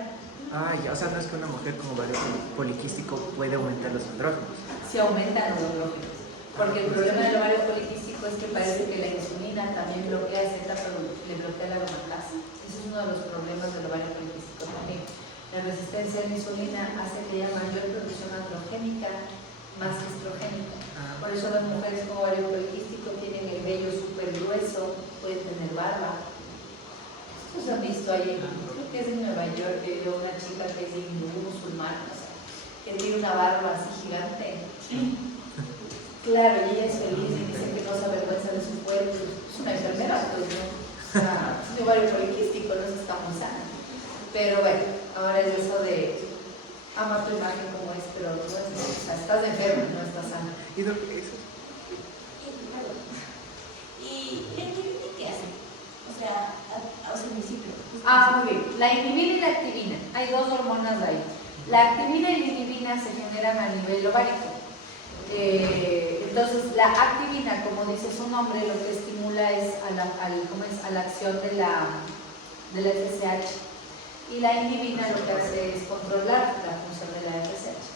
Ah, ya, o sea, no es que una mujer con ovario poliquístico puede aumentar los andrógenos. Se aumentan los andrógenos. Porque el problema del ovario poliquístico es que parece que la insulina también bloquea Z, pero le bloquea la aromatasa. Ese es uno de los problemas del ovario poliquístico también. La resistencia a la insulina hace que haya mayor producción androgénica más que estrogénica. Por eso las mujeres con ovario poliquístico tienen el vello súper grueso, pueden tener barba. Estos han visto ahí, creo que es en Nueva York, que vio una chica que es hindú musulmana, o sea, que tiene una barba así gigante. Claro, y ella es feliz y dice que no se avergüenza de su cuerpo. Es una enfermera, pues no. O sea, es un ovario poliquístico, no se está muy sana. Pero bueno, ahora es eso de ama tu imagen como es, pero no es, o sea, estás enferma, no estás sana. ¿Y lo que es? ¿Y la inhibina qué hace? O sea, el principio. Ah, muy bien. La inhibina y la activina. Hay dos hormonas ahí. La activina y la inhibina se generan a nivel ovárico. Entonces, la activina, como dice su nombre, lo que estimula es a la acción de la FSH. Y la inhibina lo que hace es controlar la función de la FSH.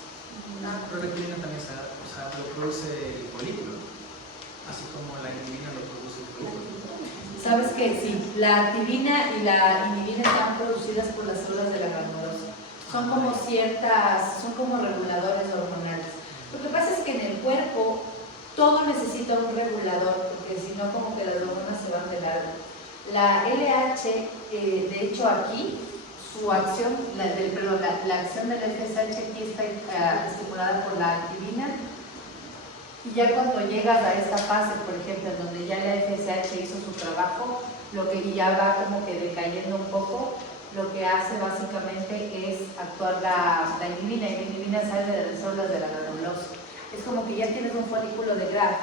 Pero la inhibina también lo produce el folículo, así como la inhibina lo produce el folículo. ¿Sabes qué? Sí, la activina y la inhibina están producidas por las células de la granulosa. Son como reguladores hormonales. Lo que pasa es que en el cuerpo todo necesita un regulador, porque si no como que las hormonas se van de lado. La LH, de hecho aquí, su acción, la acción del FSH aquí está estimulada por la activina, y ya cuando llegas a esta fase, por ejemplo, donde ya la FSH hizo su trabajo, y ya va como que decayendo un poco, lo que hace básicamente es actuar la inhibina, y la inhibina sale de las células de la granulosa. Es como que ya tienes un folículo de Graf.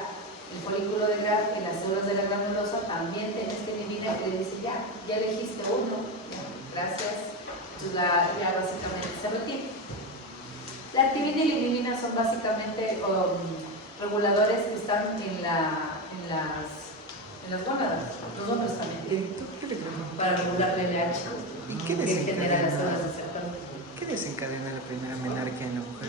El folículo de Graf y las células de la granulosa también tienes que inhibina, y le dice ya elegiste uno, gracias. Entonces ya básicamente se retira. La activina y la inhibina son básicamente reguladores que están en las gónadas, los hombres también, para regular la LH. ¿Y qué que genera las células de desencadena, receptor. qué desencadena la primera menarquia en la mujer?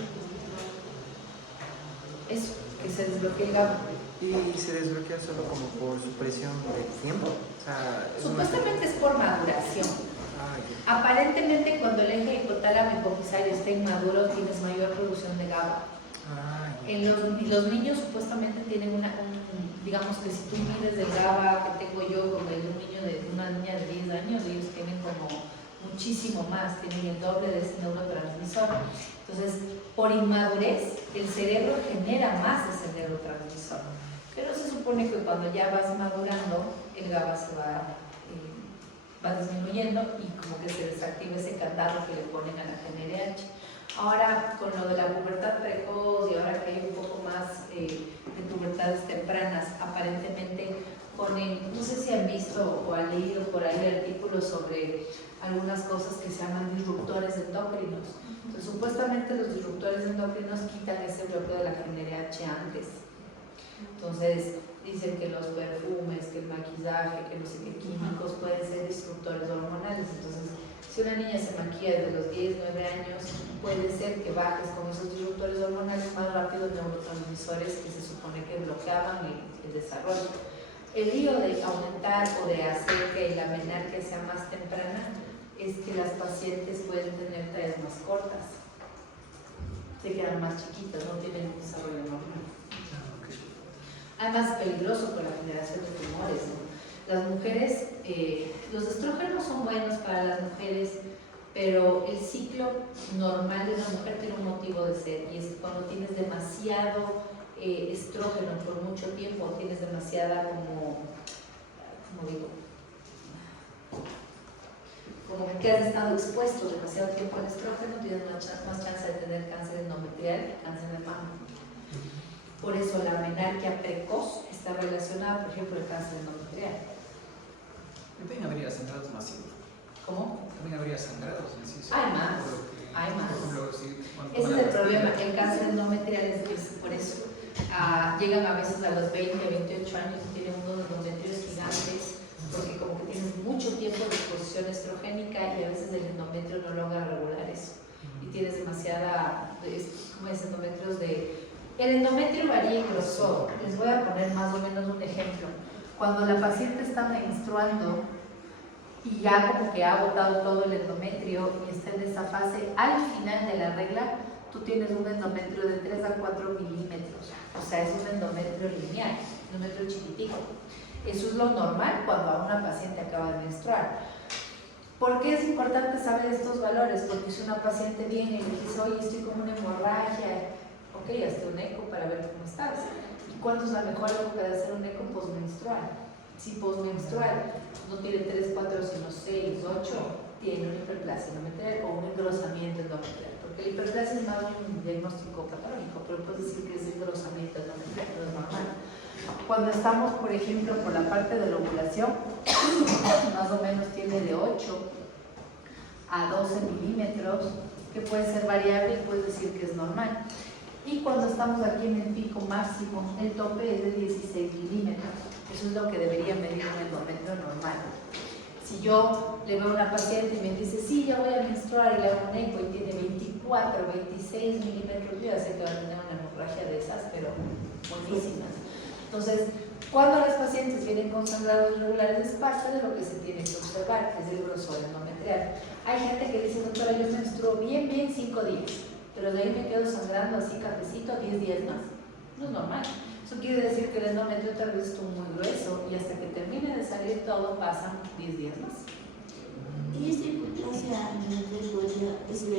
Eso, que se desbloquea el GABA. Y se desbloquea solo como por supresión del tiempo. O sea, Supuestamente es por maduración. Ya. Aparentemente cuando el eje hipotálamo hipofisario está inmaduro tienes mayor producción de GABA. Ya. Los niños supuestamente tienen digamos que si tú mides el GABA que tengo yo con el de una niña de 10 años, ellos tienen como muchísimo más, tienen el doble de ese neurotransmisor. Entonces, por inmadurez, el cerebro genera más ese neurotransmisor. Pero se supone que cuando ya vas madurando, el GABA se va disminuyendo y como que se desactiva ese candado que le ponen a la GnRH. Ahora, con lo de la pubertad precoz y ahora que hay un poco más de pubertades tempranas, aparentemente ponen, no sé si han visto o han leído por ahí artículos sobre algunas cosas que se llaman disruptores endocrinos. Entonces, supuestamente los disruptores endocrinos quitan ese bloqueo de la GnRH antes. Entonces, dicen que los perfumes, que el maquillaje, que no sé qué químicos pueden ser disruptores hormonales. Entonces, si una niña se maquilla desde los 10, 9 años, puede ser que bajes con esos disruptores hormonales más rápido neurotransmisores que se supone que bloqueaban el desarrollo. El lío de aumentar o de hacer que la menarquia sea más temprana es que las pacientes pueden tener tallas más cortas, se quedan más chiquitas, no tienen un desarrollo normal. Además, es peligroso por la generación de tumores, ¿no? Las mujeres, los estrógenos son buenos para las mujeres, pero el ciclo normal de una mujer tiene un motivo de ser, y es que cuando tienes demasiado estrógeno por mucho tiempo, tienes demasiada como digo, como que has estado expuesto demasiado tiempo al estrógeno, tienes más chance de tener cáncer endometrial y cáncer de mama. Por eso la menarquia precoz está relacionada, por ejemplo, al cáncer endometrial. También habría sangrados masivos. ¿Cómo? También habría sangrados en sí. Hay más, hay más. Por ejemplo, si Ese es el problema, el cáncer endometrial es por eso. Llegan a veces a los 20, 28 años y tienen unos endometrios gigantes, porque como que tienes mucho tiempo de exposición estrogénica y a veces el endometrio no logra regular eso. Y tienes demasiada, ¿cómo es? Endometrios de... El endometrio varía en grosor. Les voy a poner más o menos un ejemplo. Cuando la paciente está menstruando y ya como que ha botado todo el endometrio y está en esa fase, al final de la regla, tú tienes un endometrio de 3 a 4 milímetros. O sea, es un endometrio lineal, un endometrio chiquitico. Eso es lo normal cuando una paciente acaba de menstruar. ¿Por qué es importante saber estos valores? Porque si una paciente viene y le dice, oye, estoy con una hemorragia, ok, hazte un eco para ver cómo estás. ¿Y cuándo es la mejor época de hacer un eco? Postmenstrual. Si postmenstrual no tiene 3, 4, sino 6, 8, tiene una hiperplasia endometrial o un engrosamiento endometrial. Porque la hiperplasia es más un diagnóstico patológico, pero puedes decir que es engrosamiento endometrial, no es normal. Cuando estamos, por ejemplo, por la parte de la ovulación, más o menos tiene de 8 a 12 milímetros, que puede ser variable y puedes decir que es normal. Y cuando estamos aquí en el pico máximo, el tope es de 16 milímetros. Eso es lo que debería medir un endometrio normal. Si yo le veo a una paciente y me dice, sí, ya voy a menstruar y le hago un eco y tiene 24, 26 milímetros, yo ya sé que va a tener una hemorragia de esas, pero buenísimas. Entonces, cuando las pacientes vienen con sangrados irregulares, es parte de lo que se tiene que observar, que es el grosor endometrial. Hay gente que dice, doctora, yo menstruo bien 5 días, pero de ahí me quedo sangrando así cafecito 10 días más. No es normal. Eso quiere decir que el endometrio tal vez estuvo muy grueso y hasta que termine de salir todo pasan 10 días más. ¿Y esta hiperplasia endometrial es la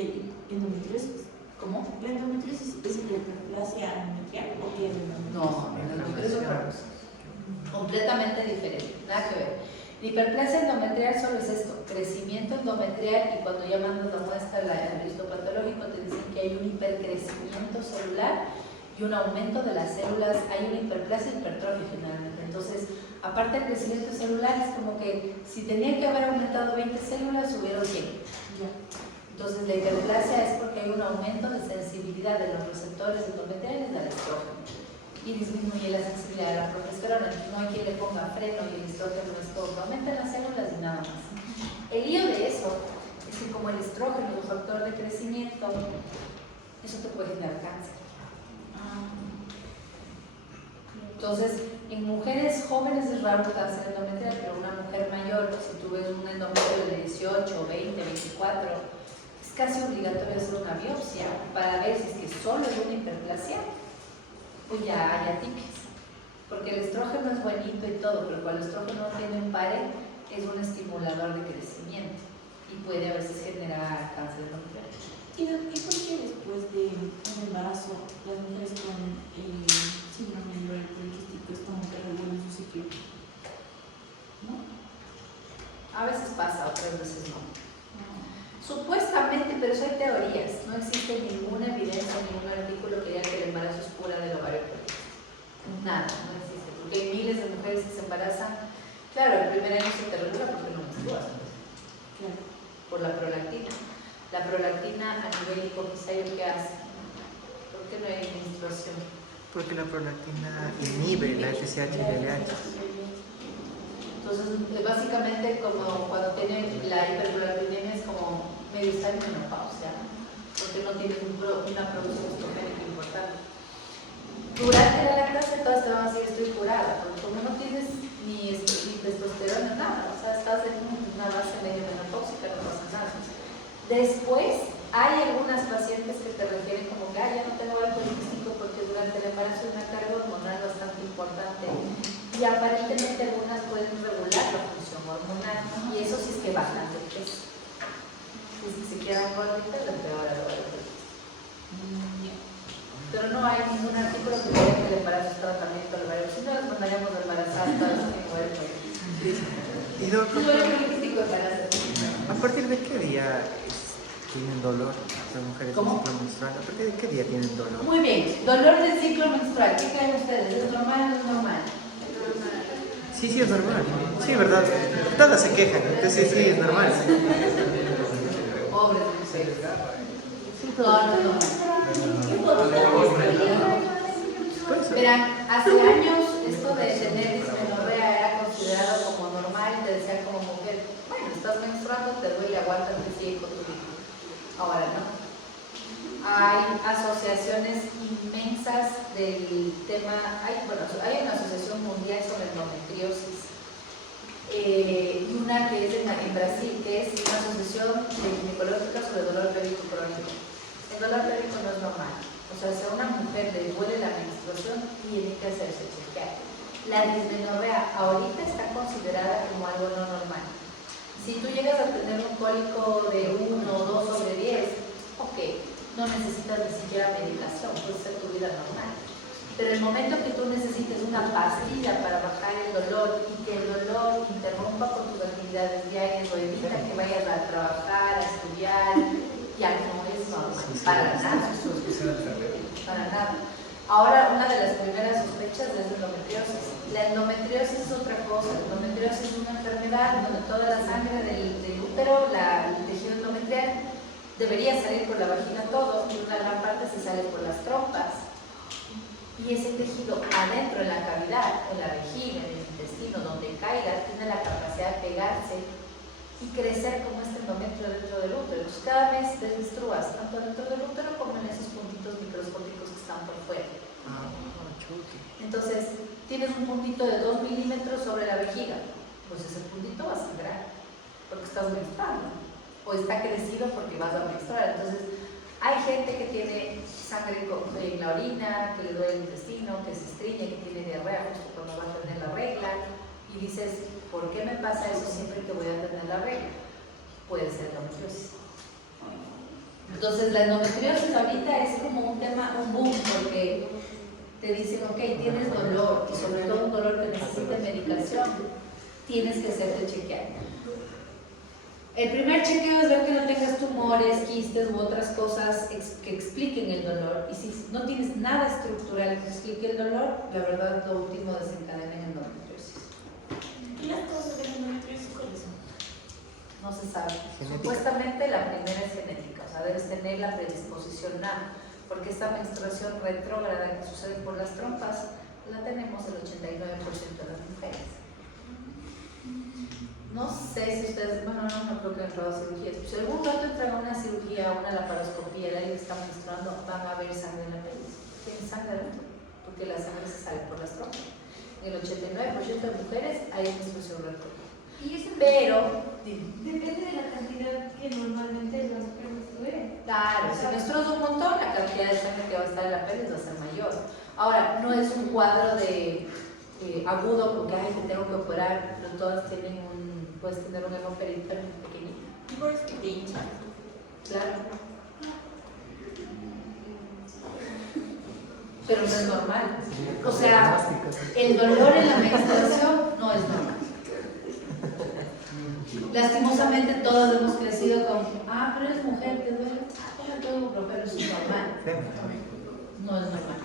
endometriosis? ¿Cómo? ¿La endometriosis es la hiperplasia endometrial o qué es la endometriosis? No, el endometriosis es otra cosa. Completamente diferente, nada que ver. La hiperplasia endometrial solo es esto, crecimiento endometrial, y cuando ya mandas la muestra al histopatológico te dicen que hay un hipercrecimiento celular y un aumento de las células, hay una hiperplasia y hipertrofia generalmente. Entonces, aparte del crecimiento celular, es como que si tenía que haber aumentado 20 células, hubieron 100. Entonces, la hiperplasia es porque hay un aumento de sensibilidad de los receptores endometriales al estrógeno y disminuye la sensibilidad de la progesterona. Entonces, no hay quien le ponga freno y el estrógeno es todo, que aumenta las células y nada más. El lío de eso es que como el estrógeno es un factor de crecimiento, eso te puede generar cáncer. Entonces, en mujeres jóvenes es raro el cáncer endometrial, pero una mujer mayor, si tú ves un endometrio de 18, 20, 24, es casi obligatorio hacer una biopsia para ver si es que solo es una hiperplasia o ya hay atipias. Porque el estrógeno es buenito y todo, pero cuando el estrógeno no tiene un pare, es un estimulador de crecimiento y puede a veces generar cáncer endometrial. ¿Y por qué después de un embarazo las mujeres con síndrome de ovario poliquístico están que regulan su ciclo? ¿No? A veces pasa, otras veces no. Supuestamente, pero eso hay teorías. No existe ninguna evidencia, ningún artículo que diga que el embarazo es cura del ovario poliquístico. Nada, no existe. Porque porque hay miles de mujeres que se embarazan. Claro, el primer año se te regula porque no menstruas, Claro. por la prolactina. La prolactina a nivel hipofisario, ¿qué hace? ¿Por qué no hay menstruación? Porque la prolactina inhibe la FSH y la LH. Entonces, básicamente, como cuando tiene la hiperprolactinemia es como medio está en menopausia, porque no tiene una producción estrogénica importante. Durante la lactancia todas te van a seguir estructuradas, porque como no tienes ni testosterona, nada, o sea, estás en una base medio menopáusica, no pasa nada. Después, hay algunas pacientes que te refieren como que ya no tengo el poliquístico porque durante el embarazo hay una carga hormonal bastante importante y aparentemente algunas pueden regular la función hormonal y eso sí es que bajan de peso. Si se quedan gorditas, le empeora la diabetes. Pero no hay ningún artículo que diga que el embarazo es tratamiento del embarazo. Si no, las mandaríamos a embarazar todas las que mueren. Y doctor, No hay poliquístico embarazo. ¿a partir de qué día tienen dolor las mujeres ¿Cómo? del ciclo menstrual? ¿A partir de qué día tienen dolor? Muy bien, dolor del ciclo menstrual. ¿Qué creen ustedes? ¿Es normal o no es normal? Sí, sí, es normal. Sí, ¿verdad? Todas se quejan, entonces sí, es normal. Pobres mujeres. No. Puede ser. Verán, hace años esto de tener dismenorrea era considerado como normal y te decían como mujer, bueno, estás menstruando, te duele, aguántate y sigue con tu vida. Ahora no. Hay asociaciones inmensas del tema, hay una asociación mundial sobre endometriosis y una que es en Brasil, que es una asociación ginecológica sobre dolor pélvico crónico. El dolor pélvico no es normal. O sea, si a una mujer le duele la menstruación, tiene que hacerse chequear. La dismenorrea ahorita está considerada como algo no normal. Si tú llegas a tener un cólico de 1 o 2 sobre 10, ok, no necesitas ni siquiera medicación, puede ser tu vida normal. Pero el momento que tú necesites una pastilla para bajar el dolor y que el dolor interrumpa con tus actividades diarias o evita que vayas a trabajar, a estudiar, ya no es normal, para nada. Para nada. Ahora, una de las primeras sospechas es la endometriosis. La endometriosis es otra cosa. La endometriosis es una enfermedad donde toda la sangre del útero, el tejido endometrial, debería salir por la vagina todo, y una gran parte se sale por las trompas. Y ese tejido adentro, en la cavidad, en la vejiga, en el intestino, donde caiga, tiene la capacidad de pegarse y crecer como este endometrio dentro del útero. Entonces, cada mes desestrúas, tanto dentro del útero como en esos puntitos microscópicos que están por fuera. Entonces, tienes un puntito de 2 milímetros sobre la vejiga, pues ese puntito va a sangrar, porque estás menstruando, o está crecido porque vas a menstruar. Entonces, hay gente que tiene sangre en la orina, que le duele el intestino, que se estriñe, que tiene diarrea justo cuando va a tener la regla, y dices, ¿por qué me pasa eso siempre que voy a tener la regla? Puede ser endometriosis. Entonces, la endometriosis ahorita es como un tema, un boom, porque te dicen, ok, tienes dolor, y sobre todo un dolor que necesita medicación, tienes que hacerte chequear. El primer chequeo es ver que no tengas tumores, quistes u otras cosas que expliquen el dolor. Y si no tienes nada estructural que explique el dolor, la verdad lo último desencadena en endometriosis. ¿Y las causas de la endometriosis cuáles son? No se sabe. Genética. Supuestamente la primera es genética, o sea, debes tener la predisposición a, porque esta menstruación retrógrada que sucede por las trompas, la tenemos el 89% de las mujeres. No sé si ustedes, bueno, no creo que han entrado a cirugía. Si algún rato entran a una cirugía, a una laparoscopía, de alguien que está menstruando, van a ver sangre en la pelvis. Tienen sangre adentro, porque la sangre se sale por las trompas. En el 89% de mujeres hay menstruación retrógrada. Y eso Pero, depende de la cantidad que normalmente las mujeres menstruan. claro, si menstruas un montón, la cantidad de sangre que va a estar en la pelvis va a ser mayor. Ahora, no es un cuadro de agudo porque ay, te tengo que operar, pero todas tienen puedes tener un hemoperito pequeñito. Y por eso que te hinchan. Claro. Pero no es normal. O sea, el dolor en la menstruación no es normal. Lastimosamente todos hemos crecido con, pero eres mujer, te duele, tómate un ibuprofeno, es normal. No es normal.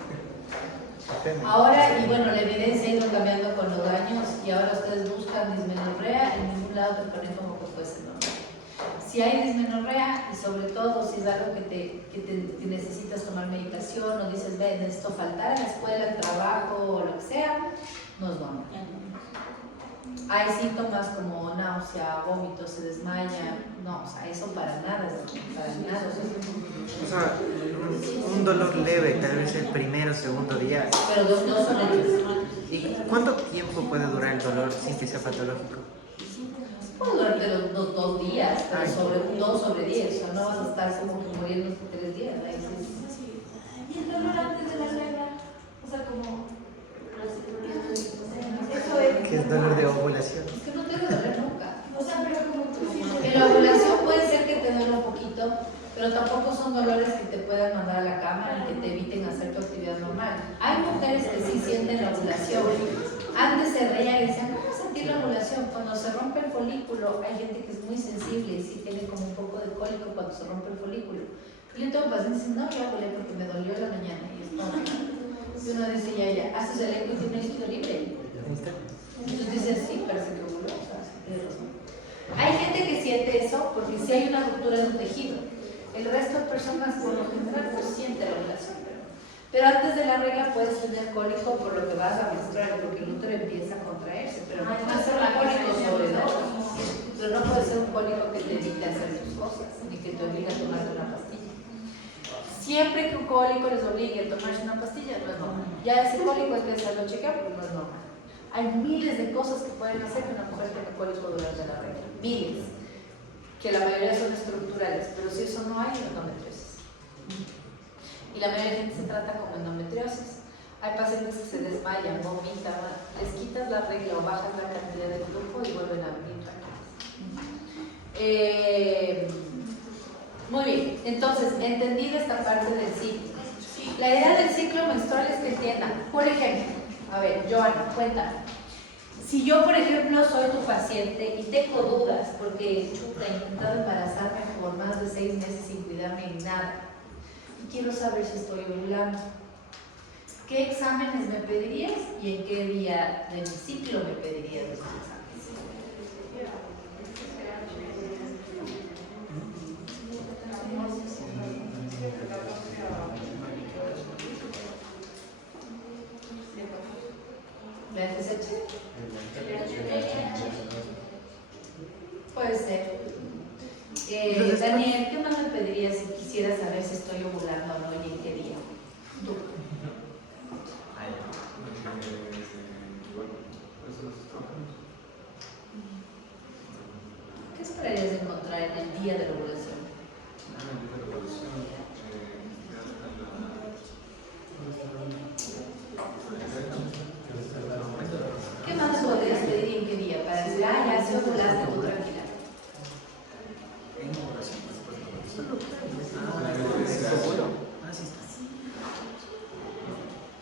Ahora, y bueno, la evidencia ha ido cambiando con los años y ahora ustedes buscan dismenorrea, en ningún lado te ponen como que fuese normal. Si hay dismenorrea, y sobre todo si es algo que necesitas tomar medicación o dices, ve, necesito faltar a la escuela, al trabajo o lo que sea, no es normal. Hay síntomas como náusea, vómito, se desmaya, no, o sea, eso para nada, para nada. O sea, un dolor leve, tal vez el primero o segundo día. Pero no son hechos. ¿Y cuánto tiempo puede durar el dolor sin que sea patológico? Puede durante los 2 días, pero sobre 2 sobre 10, o sea, no vas a estar como que muriendo por 3 días. ¿No? Y el dolor antes de la regla, o sea, como. Eso es. ¿Qué es dolor de ovulación? Es que no te debe doler nunca. O sea, pero como tú sientes. En la ovulación puede ser que te duele un poquito, pero tampoco son dolores que te puedan mandar a la cama ni que te eviten hacer tu actividad normal. Hay mujeres que sí sienten la ovulación. Antes se reían y decían, ¿cómo sentir la ovulación? Cuando se rompe el folículo, hay gente que es muy sensible y sí tiene como un poco de cólico cuando se rompe el folículo. Y yo tengo pacientes que dicen, no, yo ovulé porque me dolió la mañana. Y es como, y uno dice, ya, haces el eco y tiene líquido libre. Entonces dices, sí, parece que ovuló, o sea, sí, tienes razón. Hay gente que siente eso porque sí hay una ruptura de un tejido. El resto de personas, por lo general, no siente la ovulación. Pero antes de la regla puedes tener cólico por lo que vas a menstruar, porque el útero empieza a contraerse. Pero no puede ser un cólico sobre dosis. Pero no puede ser un cólico que te evite hacer tus cosas, ni que te obligue a tomarte una pastilla. Siempre que un cólico les obligue a tomarse una pastilla, no es normal. Ya ese cólico hay que hacerlo chequear porque no es normal. Hay miles de cosas que pueden hacer que una mujer tenga cólico durante la regla. Miles. Que la mayoría son estructurales, pero si eso no hay, es endometriosis. Y la mayoría de gente se trata como endometriosis. Hay pacientes que se desmayan, vomitan, les quitas la regla o bajas la cantidad de flujo y vuelven a venir tranquilos. Muy bien, entonces, entendida esta parte del ciclo. La idea del ciclo menstrual es que entiendan, por ejemplo, a ver, Joana, cuéntame. Si yo, por ejemplo, soy tu paciente y tengo dudas porque chuta, he intentado embarazarme por más de 6 meses sin cuidarme en nada y quiero saber si estoy ovulando, ¿qué exámenes me pedirías y en qué día de mi ciclo me pedirías esos exámenes? ¿La FSH? Puede ser. Daniel, ¿qué más me pedirías si quisiera saber si estoy ovulando o no y en qué día? Tú. ¿Qué esperarías encontrar en el día de la ovulación? ¿Qué más me podrías pedir y en qué día? Para decir, ya se ovulaste, tú tranquila.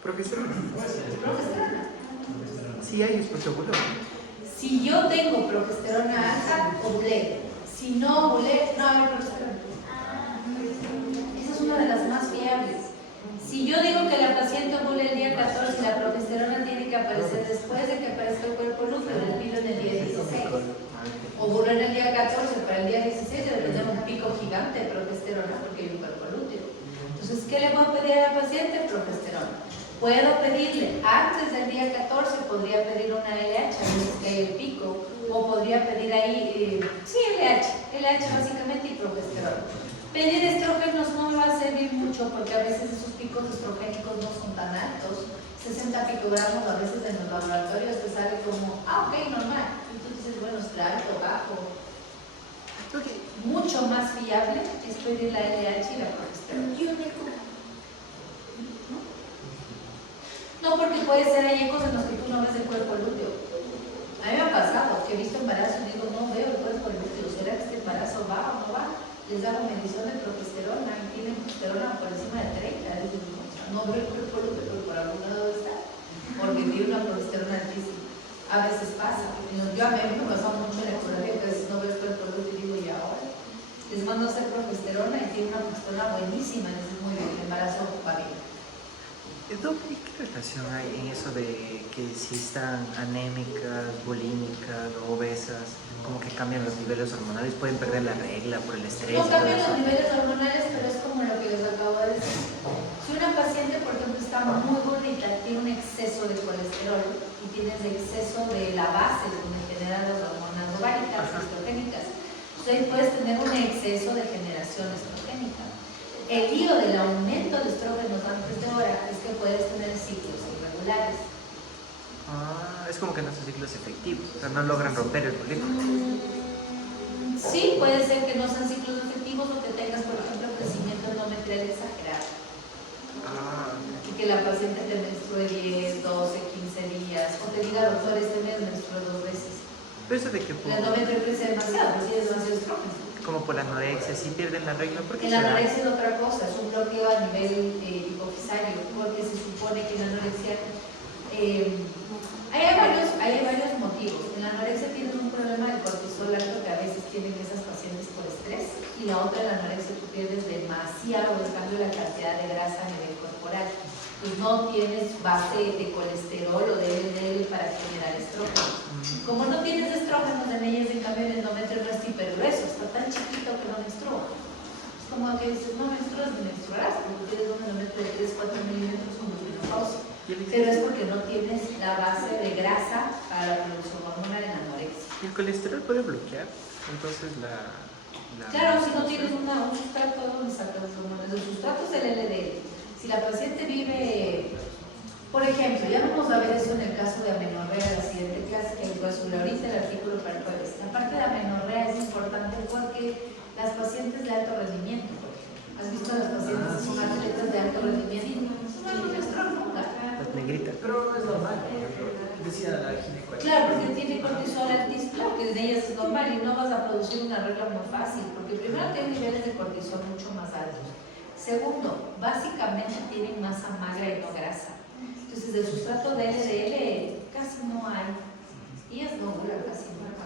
Profesor, Progesterona. sí hay esposobulo. Si yo tengo progesterona alta, ovulé. Si no ovulé, no hay progesterona. Esa es una de las más fiables. Si yo digo que la paciente ovule el día 14 y la progesterona tiene que aparecer después de que aparezca el cuerpo lúteo, le pido en el día 16. Ovuló en el día 14, para el día 16 debe tener un pico gigante de progesterona porque hay un cuerpo lúteo. Entonces, ¿qué le puedo pedir a la paciente? Progesterona. Puedo pedirle, antes del día 14 podría pedir una LH, a veces que hay el pico, o podría pedir ahí, sí, LH básicamente y progesterona. Pedir estrógenos no me va a servir mucho porque a veces esos picos estrogénicos no son tan altos. 60 picogramos a veces en los laboratorios te sale como, ok, normal. Y tú dices, bueno, ¿será alto, bajo? Mucho más fiable es pedir la LH y la progesterona. No, porque puede ser, hay ecos en los que tú no ves el cuerpo lúteo. A mí me ha pasado que he visto embarazo y digo, no veo el cuerpo lúteo. ¿Será que este embarazo va o no va? Les hago medición de progesterona y tienen progesterona por encima de 30. Digo, no, o sea, no veo el cuerpo lúteo, pero por algún lado está. Porque tiene una progesterona altísima. A veces pasa. Yo a mí me ha pasado mucho en la ecografía que a veces no veo el cuerpo lúteo y digo, ¿y ahora? Les mando a hacer progesterona y tiene una progesterona buenísima. Y dices, muy bien, el embarazo va bien. ¿Y qué relación hay en eso de que si están anémicas, bulímicas o obesas, como que cambian los niveles hormonales, pueden perder la regla por el estrés? No y todo cambian eso? los niveles hormonales, pero es como lo que les acabo de decir. Si una paciente, por ejemplo, está muy gordita, tiene un exceso de colesterol y tienes exceso de la base donde generan las hormonas ováricas, estrogénicas, entonces puedes tener un exceso de generación estrogénica. El lío del aumento de estrógenos antes de hora es que puedes tener ciclos irregulares. Es como que no son ciclos efectivos, o sea, no logran romper el folículo. Sí, puede ser que no sean ciclos efectivos o que tengas, por ejemplo, crecimiento endometrial exagerado. Y que la paciente te menstrue 10, 12, 15 días, o te diga, doctor, este mes menstrué 2 veces. Pero eso de que El endometrio crece demasiado, pues tienes demasiado estrógeno. como por anorexia, si pierden la regla, ¿por qué El será? anorexia es otra cosa, es un bloqueo a nivel hipofisario, porque se supone que la anorexia hay varios motivos. En la anorexia tienes un problema de cortisol alto que a veces tienen esas pacientes por estrés, y la otra, en la anorexia, tú pierdes demasiado, en cambio, la cantidad de grasa a nivel corporal. Pues no tienes base de colesterol o de LDL para generar estrógenos. Como no tienes estrógenos en ellas, en cambio el endometrio no es hipergrueso, está tan chiquito que no menstrua. Es como que dices, no menstruas ni menstruarás, porque tienes un endometrio de 3-4 milímetros como menopausia. Pero es porque no tienes la base de grasa para la producción hormonal en anorexia. ¿Y el colesterol puede bloquear entonces Claro, si no tienes un sustrato, ¿dónde sacas los hormonas? El sustrato es el LDL. Si la paciente vive, por ejemplo, ya vamos a ver eso en el caso de amenorrea, la siguiente clase, que voy a subir ahorita el artículo para el jueves. La parte de amenorrea es importante porque las pacientes de alto rendimiento, por ejemplo, ¿has visto a las pacientes que son atletas de alto rendimiento? No hay un estrógeno, las negritas? Pero no es normal, decía la ginecóloga. claro, porque tiene cortisol altísimo, claro que en ellas es normal y no vas a producir una regla muy fácil, porque primero tienen niveles de cortisol mucho más altos. Segundo, básicamente tienen masa magra y no grasa. Entonces, el sustrato de LDL casi no hay. Y es no dura casi nunca.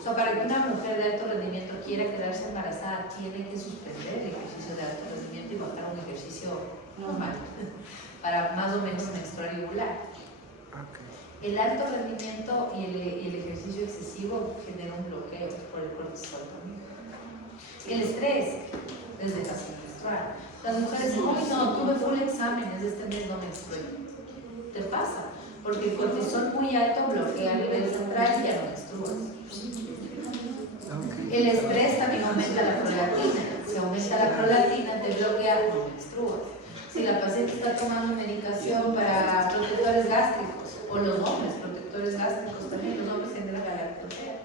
O sea, para que una mujer de alto rendimiento quiera quedarse embarazada, tiene que suspender el ejercicio de alto rendimiento y bajar un ejercicio normal para más o menos menstruar y ovular. El alto rendimiento y el ejercicio excesivo genera un bloqueo por el cortisol también. El estrés es de fácil menstruar. Las mujeres dicen, uy no, tuve full exámenes, este mes no menstrué. Te pasa, porque el cortisol muy alto bloquea a nivel central y ya no menstruas. El estrés también aumenta la prolactina. Si aumenta la prolactina, te bloquea, no menstruas. Si la paciente está tomando medicación para protectores gástricos, o los hombres, protectores gástricos también, los hombres generan galactosidad.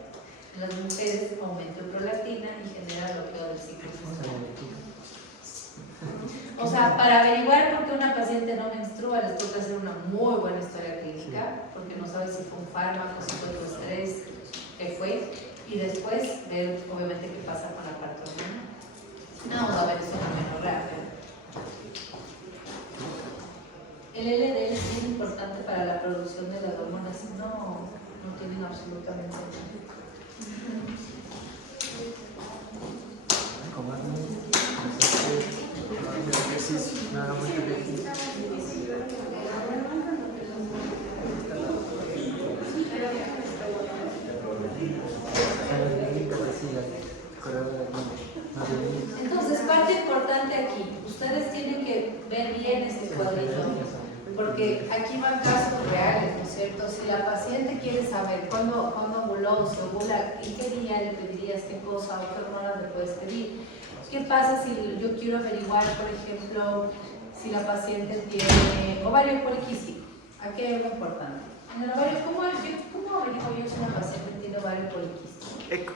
En las mujeres aumenta la prolactina y genera bloqueo del ciclo menstrual. O sea, para averiguar por qué una paciente no menstrua, les toca hacer una muy buena historia clínica, porque no sabes si fue un fármaco, si fue tu estrés, qué fue, y después ver, obviamente, qué pasa con la parte hormonal. Vamos a ver eso en rápido. El LDL es muy importante para la producción de las hormonas, no tienen absolutamente nada. Nada muy ejercicio. Entonces, parte importante aquí, ustedes tienen que ver bien este cuadrito, porque aquí van casos reales, ¿no es cierto? Si la paciente quiere saber cuándo ovuló o se ovula, ¿en qué día le pedirías qué cosa o qué hormonas le puedes pedir? ¿Qué pasa si yo quiero averiguar, por ejemplo, si la paciente tiene ovario poliquístico? Aquí hay algo importante. En el ovario, ¿cómo averiguo yo si una paciente tiene ovario poliquístico? Eco.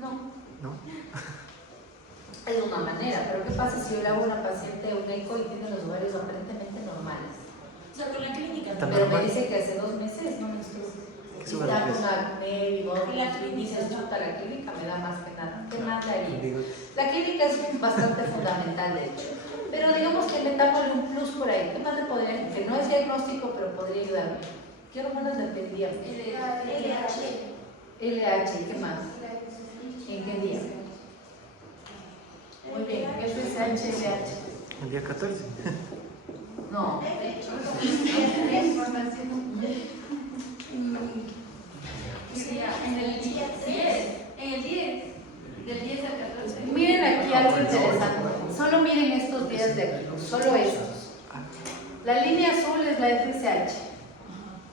No. ¿No? Es una manera, pero ¿qué pasa si yo le hago a una paciente un eco y tiene los ovarios aparentemente normales? O sea, con la clínica Está Pero me normal. dice que hace 2 meses no menstruó. ¿Qué Y se está va a con decir? acné y vómitos, La clínica. y dices, chuta, la clínica me da más que nada. ¿Qué más daría? Digo, La clínica es bastante fundamental, de hecho. Pero digamos que metámosle un plus por ahí. ¿Qué más le podría decir? Que no es diagnóstico, pero podría ayudarme. ¿Qué hormonas le pediría? LH. LH, ¿y qué más? ¿En qué día? Muy bien, ¿qué es LH? el día 14. No. En el 10. En el 10. Del 10 al 14. Miren aquí algo interesante. Solo miren estos días de aquí, solo estos. La línea azul es la FSH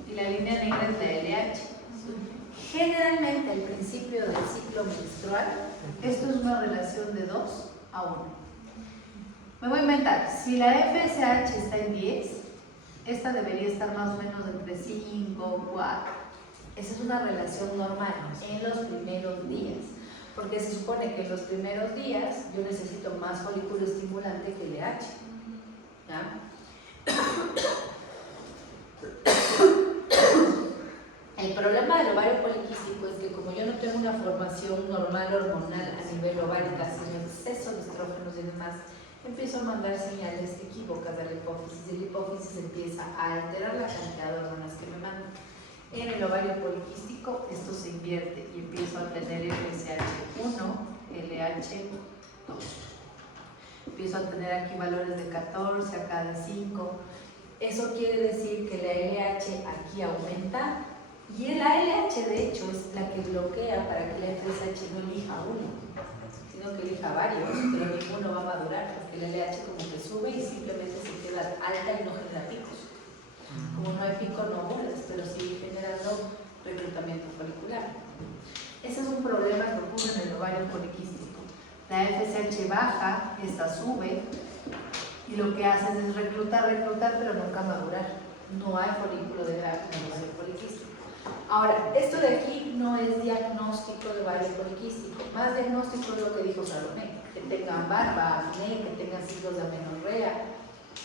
y la línea negra es la LH. Generalmente al principio del ciclo menstrual, esto es una relación de 2 a 1. Me voy a inventar, si la FSH está en 10, esta debería estar más o menos entre 5, 4. Esa es una relación normal en los primeros días, porque se supone que en los primeros días yo necesito más folículo estimulante que LH. ¿Ya? El problema del ovario poliquístico es que como yo no tengo una formación normal hormonal a nivel ovárica, sino exceso de estrógenos y demás, empiezo a mandar señales equívocas a la hipófisis y la hipófisis empieza a alterar la cantidad de hormonas que me mandan. En el ovario poliquístico esto se invierte y empiezo a tener FSH1, LH2. Empiezo a tener aquí valores de 14 acá de 5. Eso quiere decir que la LH aquí aumenta y la LH de hecho es la que bloquea para que la FSH no elija uno, sino que elija varios, pero ninguno va a madurar porque la LH como que sube y simplemente se queda alta y no genera picos. Como no hay pico no ovulas, pero sigue generando reclutamiento folicular. Ese es un problema que ocurre en el ovario poliquístico. La FSH baja, esta sube y lo que haces es reclutar, pero nunca madurar. No hay folículo de grado en el ovario poliquístico. Ahora, esto de aquí no es diagnóstico de ovario poliquístico. Más diagnóstico es lo que dijo Salomé, que tengan barba, acné, que tengan signos de amenorrea.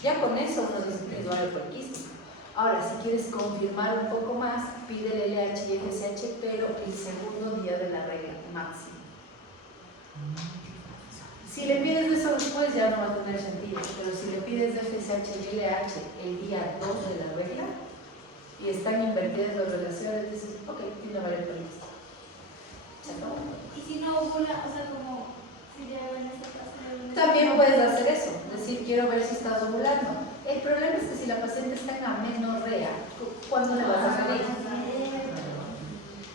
Ya con eso nos dice que es ovario poliquístico. Ahora, si quieres confirmar un poco más, pide el LH y FSH, pero el segundo día de la regla máximo. Si le pides de eso después ya no va a tener sentido, pero si le pides de FSH y LH el día 2 de la regla y están invertidas las relaciones, dices, ok, tiene ovario poliquístico. Y si no ovula, o sea, como sería en este caso. También puedes hacer eso, decir, quiero ver si estás ovulando. El problema es que si la paciente está en amenorrea, ¿cuándo le vas a salir?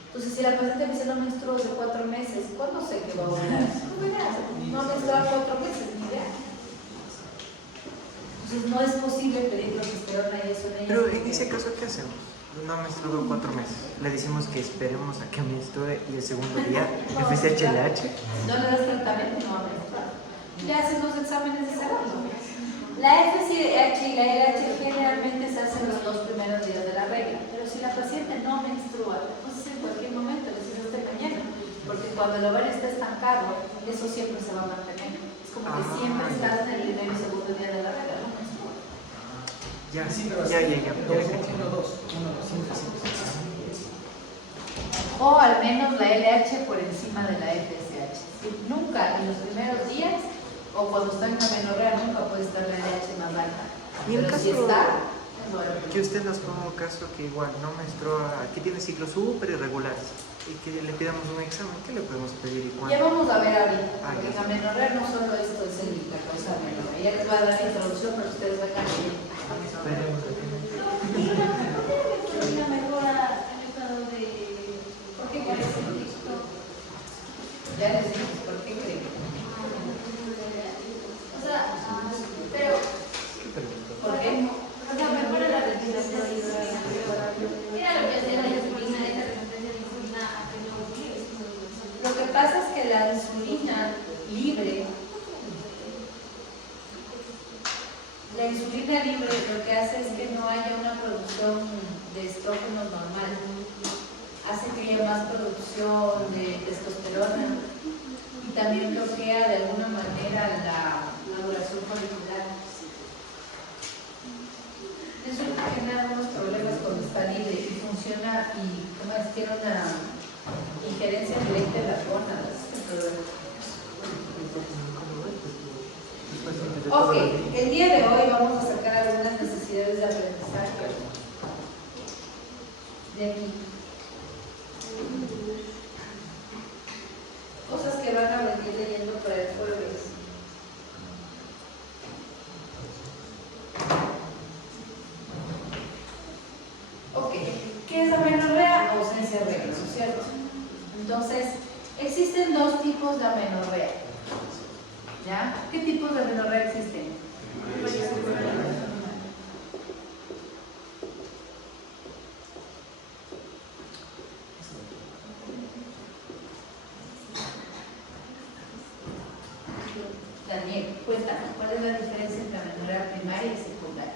Entonces, si la paciente me dice no menstruo hace 4 meses, ¿cuándo sé que va a ovular? No verás, no menstruar 4 meses, ni idea. Entonces, no es posible pedir progesterona y eso en ella. Pero en ese caso, ¿qué hacemos? No ha menstruado 4 meses. Le decimos que esperemos a que menstrue y el segundo día FSH LH. No le das tratamiento y no va a menstruar. Le haces los exámenes de cerebro. La FSH y la LH generalmente se hacen los 2 primeros días de la regla, pero si la paciente no menstrua, entonces en cualquier momento le dices hasta mañana, porque cuando el ovario está estancado, eso siempre se va a mantener. Es como que siempre estás en el primero y segundo día de la regla, no menstrua. Ya, Sí, pero ya, así, ya, ya. 1, 2, siempre. O al menos la LH por encima de la FSH. Si nunca en los primeros días o cuando está en amenorrea nunca puede estar la LH más alta. Y en Pero si caso está, que usted nos ponga un caso que igual no menstrua, que tiene ciclos súper irregulares y que le pidamos un examen, ¿qué le podemos pedir y ya cuándo? vamos a ver ahorita, porque ya. en amenorrea no solo esto es la causa de amenorrea. Ya les voy a dar la introducción para que ustedes vean que Esperemos a que no. Una mejora en el estado de. ¿por qué crees? Ya les digo, ¿por qué creen? O sea, pero. ¿Por qué? O sea, mejora la resistencia a la insulina. Mira lo que hace la insulina, esa resistencia a la insulina a que no ovules. Lo que pasa es que la insulina libre, lo que hace es que no haya una producción de estrógeno normal. Hace que haya más producción de testosterona y también bloquea de alguna manera la maduración folicular. Eso genera unos problemas cuando está libre y funciona y además tiene una injerencia directa en las gónadas. Ok, el día de hoy vamos a sacar algunas necesidades de aprendizaje de aquí. Cosas que van a venir leyendo para el jueves. Entonces, existen dos tipos de amenorrea. ¿Ya? ¿Qué tipos de amenorrea existen? Daniel, cuéntanos, ¿cuál es la diferencia entre amenorrea primaria y secundaria?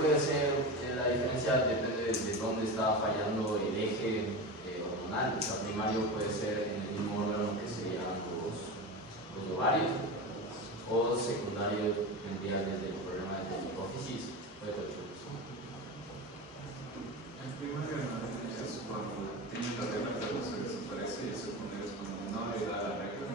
Puede ser, la diferencia depende de dónde está fallando el eje hormonal. O sea, primario puede ser en el mismo órgano que serían los ovarios, o secundario tendría desde el problema de la hipófisis. El primario es cuando tiene la regla, pero se desaparece, y el secundario es cuando no le da la regla.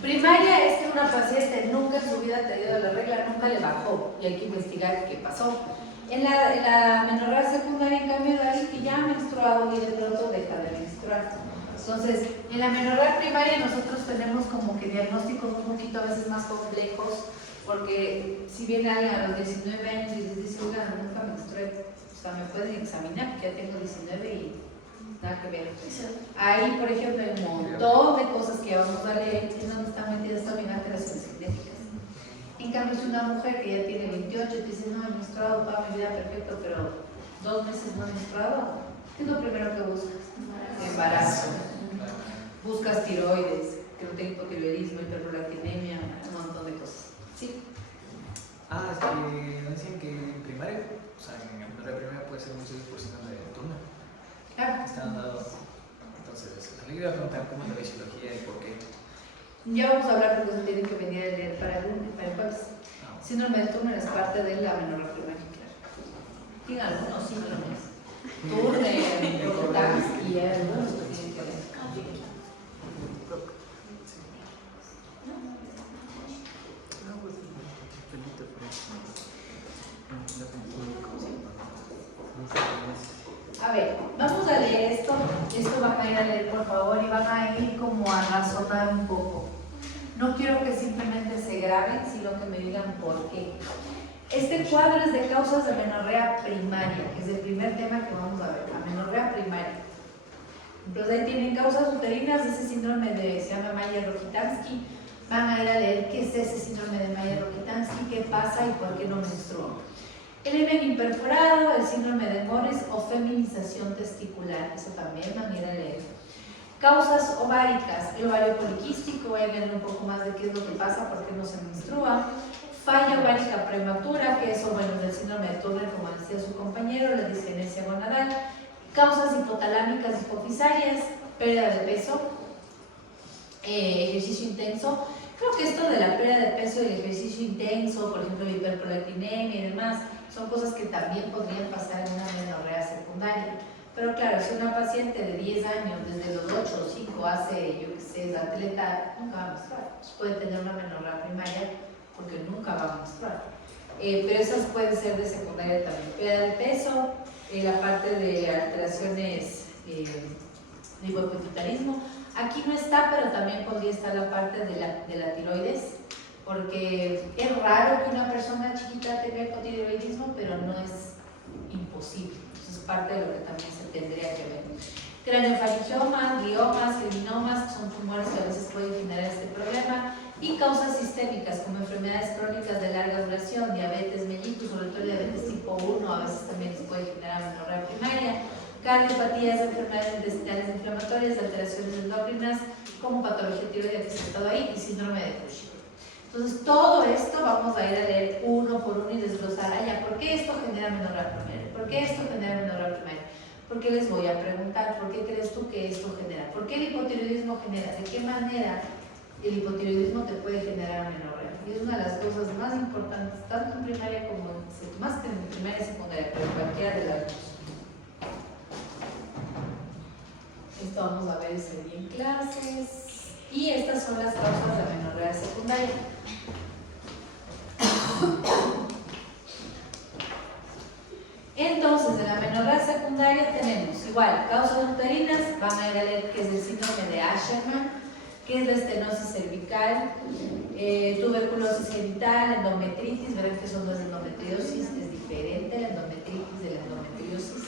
Primaria es que una paciente nunca en su vida ha tenido la regla, nunca le bajó y hay que investigar qué pasó. En la amenorrea secundaria, en cambio, es alguien que ya ha menstruado y de pronto deja de menstruar. Entonces, en la amenorrea primaria nosotros tenemos como que diagnósticos un poquito a veces más complejos, porque si viene alguien a los 19 años y les dice, oiga, nunca menstrué, o sea, me pueden examinar porque ya tengo 19 y nada que ver. Ahí, por ejemplo, hay un montón de cosas que vamos a leer que no están metidas también alteraciones genéticas. En cambio, si una mujer que ya tiene 28 y dice, no, he menstruado toda mi vida perfecto, pero 2 meses no he menstruado, ¿qué es lo primero que buscas? Embarazo. Buscas tiroides, que no tenga hipotiroidismo, hiperprolactinemia, un montón de cosas. ¿Sí? Es que dicen que en primaria, o sea, en la primaria puede ser un 6% de turno. Claro. Están dados. Entonces, le iba a preguntar cómo es la fisiología y por qué. Ya vamos a hablar porque se tienen que venir a leer para el lunes, para el jueves. Síndrome del Turner es parte de la amenorrea primaria, claro. Tiene algunos síndromes. Turner, Rokitansky, y algunos que tienen que ver. A ver, vamos a leer esto van a ir a leer por favor y van a ir como a razonar un poco. No quiero que simplemente se graben, sino que me digan por qué. Este cuadro es de causas de amenorrea primaria, que es el primer tema que vamos a ver, amenorrea primaria. Entonces ahí tienen causas uterinas, ese síndrome se llama Mayer-Rokitansky. Van a ir a leer qué es ese síndrome de Mayer-Rokitansky, qué pasa y por qué no menstruan. El himen imperforado, el síndrome de Morris o feminización testicular, eso también van a ir a leer. Causas ováricas, el ovario poliquístico, voy a ver un poco más de qué es lo que pasa, por qué no se menstrua. Falla ovárica prematura, que eso, bueno, del síndrome de Turner, como decía su compañero, la disgenesia gonadal. Causas hipotalámicas hipofisarias, pérdida de peso, ejercicio intenso. Creo que esto de la pérdida de peso y el ejercicio intenso, por ejemplo, la hiperprolactinemia y demás, son cosas que también podrían pasar en una amenorrea secundaria. Pero claro, si una paciente de 10 años, desde los 8 o 5 hace, yo qué sé, es atleta, nunca va a menstruar. Puede tener una amenorrea primaria porque nunca va a menstruar. Pero esas pueden ser de secundaria también. Pérdida de peso, la parte de alteraciones de hipopituitarismo. Aquí no está, pero también podría estar la parte de la tiroides, porque es raro que una persona chiquita tenga hipotiroidismo, pero no es imposible. Eso es parte de lo que también se tendría que ver. Craneofaringiomas, gliomas, germinomas, que son tumores que a veces pueden generar este problema, y causas sistémicas como enfermedades crónicas de larga duración, diabetes mellitus, sobre todo diabetes tipo 1, a veces también les puede generar amenorrea primaria, cardiopatías, enfermedades intestinales inflamatorias, alteraciones endocrinas, como patología tiroidea que se ha estado ahí, y síndrome de Cushing. Entonces, todo esto vamos a ir a leer uno por uno y desglosar, ¿por qué esto genera amenorrea primaria? ¿Por qué esto genera amenorrea primaria? ¿Por qué les voy a preguntar? ¿Por qué crees tú que esto genera? ¿Por qué el hipotiroidismo genera? ¿De qué manera el hipotiroidismo te puede generar amenorrea? Y es una de las cosas más importantes, tanto en primaria como más que en primaria y secundaria, pero en cualquiera de las dos. Esto vamos a ver ese día en clases. Y estas son las causas de amenorrea secundaria. Entonces, en la amenorrea secundaria tenemos igual causas uterinas, van a ir a leer que es el síndrome de Asherman, que es la estenosis cervical, tuberculosis genital, endometritis, verán que son dos endometriosis, es diferente la endometritis de la endometriosis.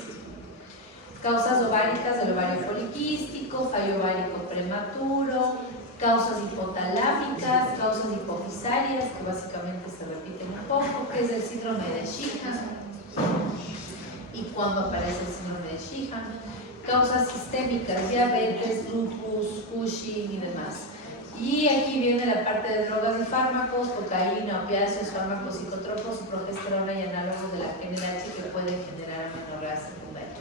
causas ováricas del ovario poliquístico, fallo ovárico prematuro, causas hipotalámicas, causas hipofisarias, que básicamente se repiten un poco, que es el síndrome de Sheehan. ¿Y cuándo aparece el síndrome de Sheehan? Causas sistémicas, diabetes, lupus, Cushing y demás. Y aquí viene la parte de drogas y fármacos, cocaína, opiáceos, fármacos psicotrópicos, progesterona y análogos de la GnRH que pueden generar amenorrea secundaria.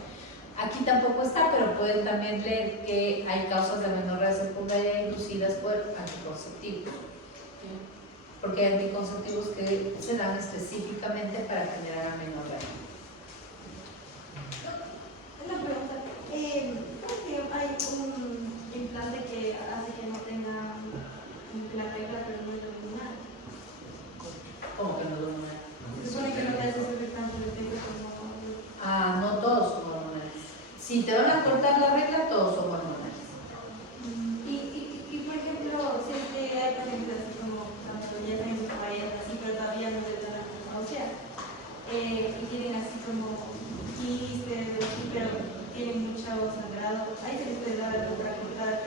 Aquí tampoco está, pero pueden también leer que hay causas de amenorrea secundaria inducidas por anticonceptivos. Porque hay anticonceptivos que se dan específicamente para generar amenorrea. Una pregunta. ¿Por qué hay un implante que hace que no tenga la regla, pero no es hormonal? ¿Cómo que no es hormonal? Se supone que no te hace sufrir tanto el efecto como... Ah, no todos son hormonales. Si te van a cortar la regla, todos son hormonales. Y por ejemplo, si es que hay pacientes así como tanto ya tienen su pareja, así, pero todavía no les da la menopausia, y tienen así como quistes, así, pero tienen mucho sangrado, ahí se les puede dar algo para cortar,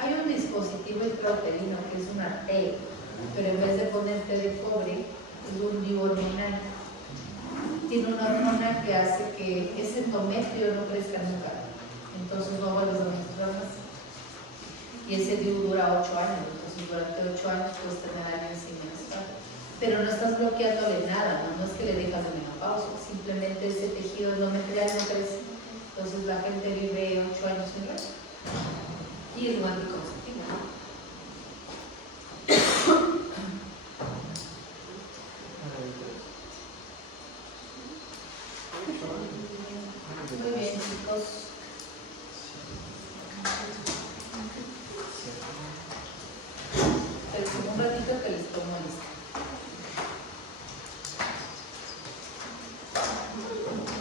Hay un dispositivo intrauterino que es una T, pero en vez de ponerte de cobre, es un bihormonal. Tiene una hormona que hace que ese endometrio no crezca nunca. Entonces no vuelves a menstruar más. Y ese DIU dura 8 años, entonces durante 8 años puedes tener a alguien sin menstruar. Pero no estás bloqueándole nada, no es que le dejas de menopausia, simplemente ese tejido endometrial no crece. Entonces la gente vive 8 años sin regla. Y es un anticonceptivo. Muy bien, chicos.